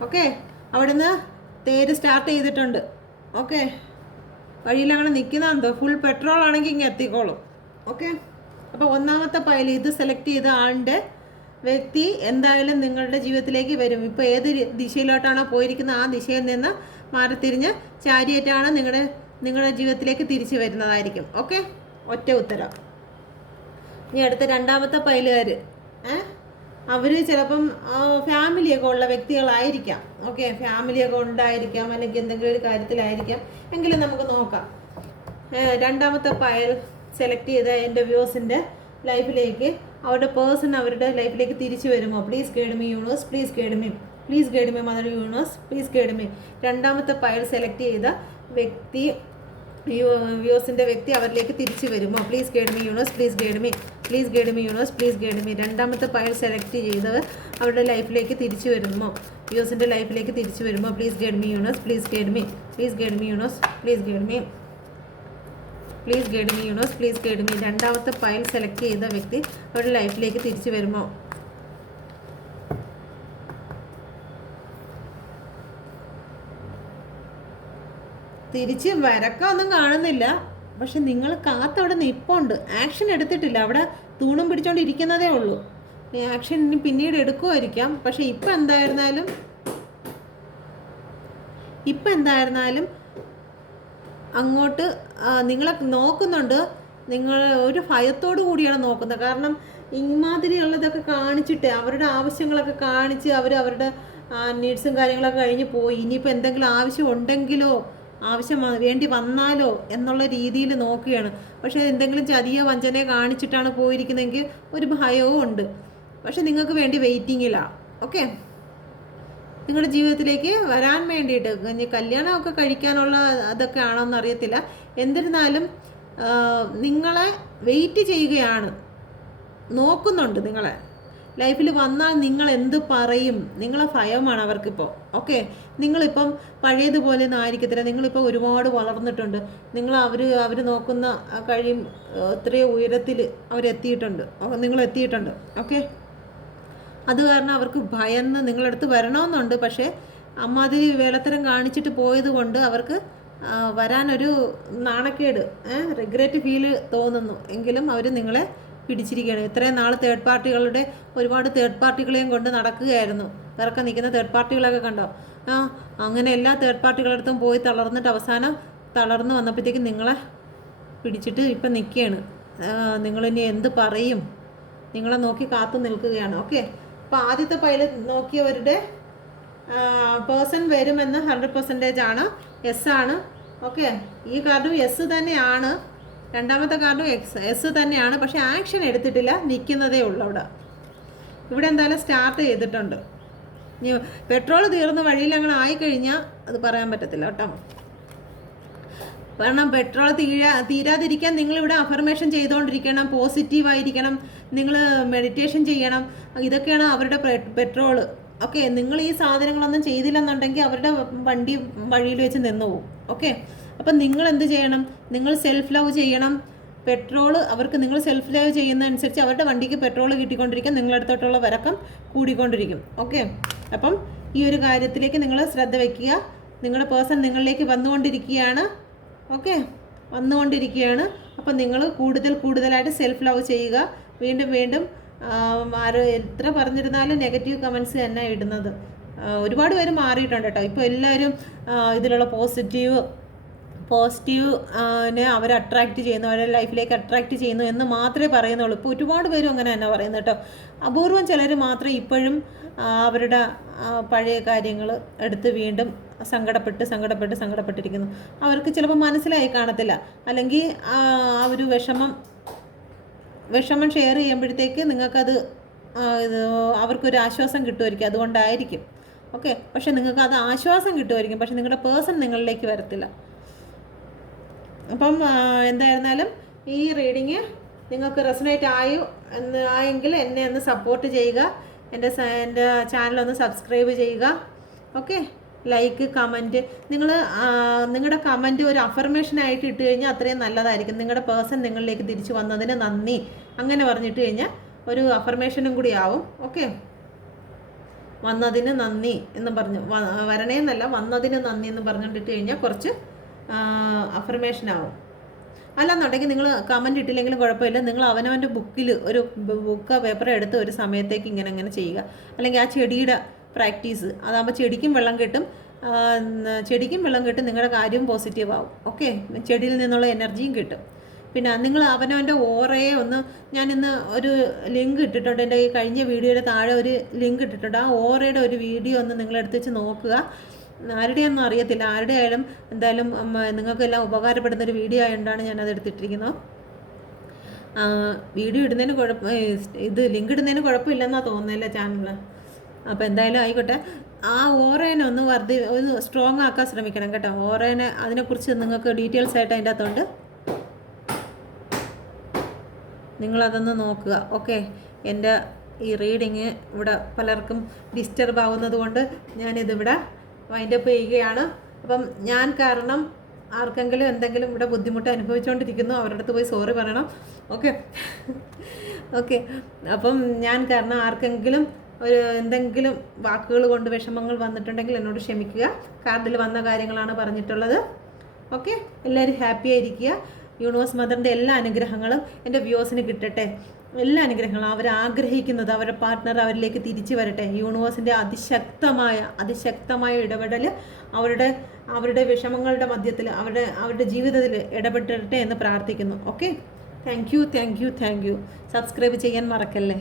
Okay, അവിടുന്ന് തേര് സ്റ്റാർട്ട് ചെയ്തിട്ടുണ്ട്. ഓക്കെ, വഴിയിലങ്ങനെ നിൽക്കുന്നതെന്തോ ഫുൾ പെട്രോൾ ആണെങ്കിൽ ഇങ്ങനെ എത്തിക്കോളും. ഓക്കെ, അപ്പോൾ ഒന്നാമത്തെ പൈൽ ഇത് സെലക്ട് ചെയ്ത ആളുടെ വ്യക്തി എന്തായാലും നിങ്ങളുടെ ജീവിതത്തിലേക്ക് വരും. ഇപ്പോൾ ഏത് ദിശയിലോട്ടാണോ പോയിരിക്കുന്നത് ആ ദിശയിൽ നിന്ന് മാറിത്തിരിഞ്ഞ് ചാരിയേറ്റാണ് നിങ്ങളുടെ ജീവിതത്തിലേക്ക് തിരിച്ചു വരുന്നതായിരിക്കും. ഓക്കെ, ഒറ്റ ഉത്തരം. ഇനി അടുത്ത രണ്ടാമത്തെ പൈലുകാർ, അവർ ചിലപ്പം ഫാമിലിയൊക്കെ ഉള്ള വ്യക്തികളായിരിക്കാം. ഓക്കെ, ഫാമിലിയൊക്കെ ഉണ്ടായിരിക്കാം, അല്ലെങ്കിൽ എന്തെങ്കിലും ഒരു കാര്യത്തിലായിരിക്കാം. എങ്കിലും നമുക്ക് നോക്കാം. രണ്ടാമത്തെ പൈൽ സെലക്ട് ചെയ്ത എൻ്റെ വ്യൂവേഴ്സിൻ്റെ ലൈഫിലേക്ക് അവരുടെ പേഴ്സൺ അവരുടെ ലൈഫിലേക്ക് തിരിച്ചു വരുമോ? Please guide me universe, please guide me, please guide me mother universe, please guide me. രണ്ടാമത്തെ പൈൽ സെലക്ട് ചെയ്ത വ്യക്തി വ്യൂവേഴ്സിൻ്റെ വ്യക്തി അവരിലേക്ക് തിരിച്ചു വരുമോ? Please guide me universe, please guide me, please guide me universe, please guide me. രണ്ടാമത്തെ pile select ചെയ്തവർ അവരുടെ ലൈഫിലേക്ക് തിരിച്ചു വരുമോ? വ്യൂവേഴ്സിൻ്റെ ലൈഫിലേക്ക് തിരിച്ചു വരുമോ? Please guide me universe, please guide me, please guide me universe, please guide me, please guide me universe, please guide me. രണ്ടാമത്തെ പൈൽ സെലക്ട് ചെയ്ത വ്യക്തി അവരുടെ ലൈഫിലേക്ക് തിരിച്ചു വരുമോ? തിരിച്ച് വരക്കൊന്നും കാണുന്നില്ല. പക്ഷെ നിങ്ങൾ കാത്തവിടെ നിൽപ്പുണ്ട്, ആക്ഷൻ എടുത്തിട്ടില്ല. അവിടെ തൂണും പിടിച്ചോണ്ടിരിക്കുന്നതേ ഉള്ളൂ. ഈ ആക്ഷൻ ഇനി പിന്നീട് എടുക്കുമായിരിക്കാം. പക്ഷെ ഇപ്പം എന്തായിരുന്നാലും അങ്ങോട്ട് നിങ്ങളെ നോക്കുന്നുണ്ട്. നിങ്ങൾ ഒരു ഭയത്തോടു കൂടിയാണ് നോക്കുന്നത്. കാരണം ഇമാതിരിയുള്ളതൊക്കെ കാണിച്ചിട്ട്, അവരുടെ ആവശ്യങ്ങളൊക്കെ കാണിച്ച് അവരുടെ നീഡ്സും കാര്യങ്ങളൊക്കെ കഴിഞ്ഞ് പോയി. ഇനിയിപ്പോൾ എന്തെങ്കിലും ആവശ്യം ഉണ്ടെങ്കിലോ, ആവശ്യം വേണ്ടി വന്നാലോ എന്നുള്ള രീതിയിൽ നോക്കുകയാണ്. പക്ഷേ എന്തെങ്കിലും ചതിയോ വഞ്ചനയോ കാണിച്ചിട്ടാണ് പോയിരിക്കുന്നതെങ്കിൽ ഒരു ഭയവും ഉണ്ട്. പക്ഷെ നിങ്ങൾക്ക് വേണ്ടി വെയിറ്റിങ്ങിലാണ്. ഓക്കെ, നിങ്ങളുടെ ജീവിതത്തിലേക്ക് വരാൻ വേണ്ടിയിട്ട് കല്യാണമൊക്കെ കഴിക്കാനുള്ള അതൊക്കെ ആണോന്ന് അറിയത്തില്ല. എന്നിരുന്നാലും നിങ്ങളെ വെയിറ്റ് ചെയ്യുകയാണ്, നോക്കുന്നുണ്ട്. നിങ്ങളെ ലൈഫിൽ വന്നാൽ നിങ്ങൾ എന്ത് പറയും, നിങ്ങളെ ഭയമാണ് അവർക്കിപ്പോൾ. ഓക്കെ, നിങ്ങളിപ്പം പഴയതുപോലെ ഒന്നും ആയിരിക്കത്തില്ല. നിങ്ങളിപ്പോൾ ഒരുപാട് വളർന്നിട്ടുണ്ട്. അവർ നോക്കുന്ന കഴിയും എത്രയോ ഉയരത്തിൽ അവരെത്തിയിട്ടുണ്ട്, നിങ്ങളെത്തിയിട്ടുണ്ട്. ഓക്കെ, അത് കാരണം അവർക്ക് ഭയന്ന് നിങ്ങളടുത്ത് വരണമെന്നുണ്ട്. പക്ഷേ അമ്മാതിരി വേലത്തരം കാണിച്ചിട്ട് പോയത് കൊണ്ട് അവർക്ക് വരാനൊരു നാണക്കേട്, റിഗ്രറ്റ് ഫീല് തോന്നുന്നു. എങ്കിലും അവർ നിങ്ങളെ പിടിച്ചിരിക്കുകയാണ്. ഇത്രയും നാൾ ഒരുപാട് തേർഡ് പാർട്ടികളെയും കൊണ്ട് നടക്കുകയായിരുന്നു. ഇവരൊക്കെ നിൽക്കുന്ന തേർഡ് പാർട്ടികളൊക്കെ കണ്ടോ? അങ്ങനെ എല്ലാ തേർഡ് പാർട്ടികളടുത്തും പോയി തളർന്നിട്ട് അവസാനം തളർന്നു വന്നപ്പോഴത്തേക്കും നിങ്ങളെ പിടിച്ചിട്ട് ഇപ്പം നിൽക്കുകയാണ്. നിങ്ങളിനി എന്ത് പറയും, നിങ്ങളെ നോക്കി കാത്തു നിൽക്കുകയാണ്. ഓക്കെ, അപ്പോൾ ആദ്യത്തെ പൈല് നോക്കിയവരുടെ പേഴ്സൺ വരുമെന്ന് 100% ആണ്, എസ് ആണ്. ഓക്കെ, ഈ കാർഡും എസ് തന്നെയാണ്, രണ്ടാമത്തെ കാർഡും എസ് തന്നെയാണ്. പക്ഷേ ആക്ഷൻ എടുത്തിട്ടില്ല, നിൽക്കുന്നതേ ഉള്ളൂ അവിടെ. ഇവിടെ എന്തായാലും സ്റ്റാർട്ട് ചെയ്തിട്ടുണ്ട്. ഇനി പെട്രോൾ തീർന്ന വഴിയിൽ അങ്ങനെ ആയിക്കഴിഞ്ഞാൽ അത് പറയാൻ പറ്റത്തില്ല കേട്ടോ. കാരണം പെട്രോൾ തീരാതിരിക്കാൻ നിങ്ങളിവിടെ അഫർമേഷൻ ചെയ്തുകൊണ്ടിരിക്കണം, പോസിറ്റീവായിരിക്കണം, നിങ്ങൾ മെഡിറ്റേഷൻ ചെയ്യണം. ഇതൊക്കെയാണ് അവരുടെ പെട്രോള്. ഓക്കെ, നിങ്ങൾ ഈ സാധനങ്ങളൊന്നും ചെയ്തില്ലെന്നുണ്ടെങ്കിൽ അവരുടെ വണ്ടി വഴിയിൽ വെച്ച് നിന്ന് പോകും. ഓക്കെ, അപ്പം നിങ്ങൾ എന്ത് ചെയ്യണം? നിങ്ങൾ സെൽഫ് ലവ് ചെയ്യണം. അവർക്ക് നിങ്ങൾ സെൽഫ് ലവ് ചെയ്യുന്നതനുസരിച്ച് അവരുടെ വണ്ടിക്ക് പെട്രോൾ കിട്ടിക്കൊണ്ടിരിക്കും, നിങ്ങളടുത്തോട്ടുള്ള വരക്കം കൂടിക്കൊണ്ടിരിക്കും. ഓക്കെ, അപ്പം ഈ ഒരു കാര്യത്തിലേക്ക് നിങ്ങൾ ശ്രദ്ധ വയ്ക്കുക. നിങ്ങളുടെ പേഴ്സൺ നിങ്ങളിലേക്ക് വന്നുകൊണ്ടിരിക്കുകയാണ്. ഓക്കെ, വന്നുകൊണ്ടിരിക്കുകയാണ്. അപ്പം നിങ്ങൾ കൂടുതലായിട്ട് സെൽഫ് ലവ് ചെയ്യുക. വീണ്ടും എത്ര പറഞ്ഞിരുന്നാലും നെഗറ്റീവ് കമൻസ് തന്നെ ഇടുന്നത്. ഒരുപാട് പേര് മാറിയിട്ടുണ്ട് കേട്ടോ. ഇപ്പോൾ എല്ലാവരും ഇതിലുള്ള പോസിറ്റീവിനെ അവർ അട്രാക്റ്റ് ചെയ്യുന്നു, അവരുടെ ലൈഫിലേക്ക് അട്രാക്റ്റ് ചെയ്യുന്നു എന്ന് മാത്രമേ പറയുന്നുള്ളൂ. ഇപ്പോൾ ഒരുപാട് പേരും അങ്ങനെ തന്നെ പറയുന്നു കേട്ടോ. അപൂർവം ചിലർ മാത്രം ഇപ്പോഴും അവരുടെ പഴയ കാര്യങ്ങൾ എടുത്ത് വീണ്ടും സങ്കടപ്പെട്ടിരിക്കുന്നു. അവർക്ക് ചിലപ്പോൾ മനസ്സിലായി കാണത്തില്ല, അല്ലെങ്കിൽ ആ ഒരു വിഷമം ഷെയർ ചെയ്യുമ്പോഴത്തേക്ക് നിങ്ങൾക്കത് അവർക്കൊരു ആശ്വാസം കിട്ടുമായിരിക്കും, അതുകൊണ്ടായിരിക്കും. ഓക്കെ, പക്ഷെ നിങ്ങൾക്ക് അത് ആശ്വാസം കിട്ടുമായിരിക്കും, പക്ഷെ നിങ്ങളുടെ പേഴ്സൺ നിങ്ങളിലേക്ക് വരത്തില്ല. അപ്പം എന്തായിരുന്നാലും ഈ റീഡിങ് നിങ്ങൾക്ക് റെസണേറ്റ് ആയെങ്കിൽ എന്നെ ഒന്ന് സപ്പോർട്ട് ചെയ്യുക. എൻ്റെ ചാനലൊന്ന് സബ്സ്ക്രൈബ് ചെയ്യുക. ഓക്കെ, ലൈക്ക്, കമൻറ്റ്, നിങ്ങളുടെ കമൻറ്റ് ഒരു അഫർമേഷനായിട്ട് ഇട്ട് കഴിഞ്ഞാൽ അത്രയും നല്ലതായിരിക്കും. നിങ്ങളുടെ പേഴ്സൺ നിങ്ങളിലേക്ക് തിരിച്ചു വന്നതിന് നന്ദി അങ്ങനെ പറഞ്ഞിട്ട് കഴിഞ്ഞാൽ ഒരു അഫർമേഷനും കൂടി ആവും. ഓക്കെ, വന്നതിന് നന്ദി എന്ന് പറഞ്ഞു, വരണേന്നല്ല വന്നതിന് നന്ദി എന്ന് പറഞ്ഞിട്ട് കഴിഞ്ഞാൽ കുറച്ച് അഫർമേഷൻ ആവും. അല്ലാന്നുണ്ടെങ്കിൽ നിങ്ങൾ കമൻറ്റ് ഇട്ടില്ലെങ്കിലും കുഴപ്പമില്ല. നിങ്ങൾ അവനവൻ്റെ ബുക്കിൽ ഒരു പേപ്പർ എടുത്ത് ഒരു സമയത്തേക്ക് ഇങ്ങനെ ചെയ്യുക. അല്ലെങ്കിൽ ആ ചെടിയുടെ പ്രാക്ടീസ്, അതാകുമ്പോൾ ചെടിക്കും വെള്ളം കിട്ടും, നിങ്ങളുടെ കാര്യവും പോസിറ്റീവ് ആവും. ഓക്കെ, ചെടിയിൽ നിന്നുള്ള എനർജിയും കിട്ടും. പിന്നെ നിങ്ങൾ അവനവൻ്റെ ഓറയെ ഞാൻ ഇന്ന് ഒരു ലിങ്ക് ഇട്ടിട്ടുണ്ട്, എൻ്റെ ഈ കഴിഞ്ഞ വീഡിയോയുടെ താഴെ ഒരു ലിങ്ക് ഇട്ടിട്ടുണ്ട്. ആ ഓറയുടെ ഒരു വീഡിയോ നിങ്ങളെടുത്ത് വെച്ച് നോക്കുക. ആരുടെയൊന്നും അറിയത്തില്ല, ആരുടെ ആയാലും എന്തായാലും നിങ്ങൾക്കെല്ലാം ഉപകാരപ്പെടുന്നൊരു വീഡിയോ ആയതുകൊണ്ടാണ് ഞാനത് എടുത്തിട്ടിരിക്കുന്നത്. വീഡിയോ ഇടുന്നതിന് ലിങ്ക് ഇടുന്നതിന് കുഴപ്പമില്ലെന്നാണ് തോന്നുന്നില്ല ചാനലിൽ. അപ്പോൾ എന്തായാലും ആയിക്കോട്ടെ. ആ ഓറേനെ ഒന്ന് സ്ട്രോങ് ആക്കാൻ ശ്രമിക്കണം കേട്ടോ. ഓറേനെ അതിനെക്കുറിച്ച് നിങ്ങൾക്ക് ഡീറ്റെയിൽസ് ആയിട്ട് അതിൻ്റെ അകത്തുണ്ട്, നിങ്ങളതൊന്ന് നോക്കുക. ഓക്കെ, എൻ്റെ ഈ റീഡിങ് ഇവിടെ പലർക്കും ഡിസ്റ്റർബ് ആവുന്നത് കൊണ്ട് ഞാനിതിവിടെ വൈൻഡപ്പ് ചെയ്യുകയാണ്. അപ്പം ഞാൻ കാരണം ആർക്കെങ്കിലും എന്തെങ്കിലും ഇവിടെ ബുദ്ധിമുട്ട് അനുഭവിച്ചുകൊണ്ടിരിക്കുന്നു, അവരുടെ അടുത്ത് പോയി സോറി പറയണം. ഓക്കെ, അപ്പം ഞാൻ കാരണം ആർക്കെങ്കിലും എന്തെങ്കിലും വാക്കുകൾ കൊണ്ട് വിഷമങ്ങൾ വന്നിട്ടുണ്ടെങ്കിൽ എന്നോട് ക്ഷമിക്കുക. കാർഡിൽ വന്ന കാര്യങ്ങളാണ് പറഞ്ഞിട്ടുള്ളത്. ഓക്കെ, എല്ലാവരും ഹാപ്പി ആയിരിക്കുക. യൂണിവേഴ്സ് മദറിൻ്റെ എല്ലാ അനുഗ്രഹങ്ങളും എൻ്റെ വ്യൂവേഴ്സിന് കിട്ടട്ടെ. എല്ലാ അനുഗ്രഹങ്ങളും അവർ ആഗ്രഹിക്കുന്നത് അവരുടെ പാർട്ട്ണർ അവരിലേക്ക് തിരിച്ചു വരട്ടെ. യൂണിവേഴ്സിൻ്റെ അതിശക്തമായ ഇടപെടൽ അവരുടെ വിഷമങ്ങളുടെ മധ്യത്തിൽ അവരുടെ ജീവിതത്തിൽ ഇടപെട്ടിട്ടെ എന്ന് പ്രാർത്ഥിക്കുന്നു. Okay, thank you. സബ്സ്ക്രൈബ് ചെയ്യാൻ മറക്കല്ലേ.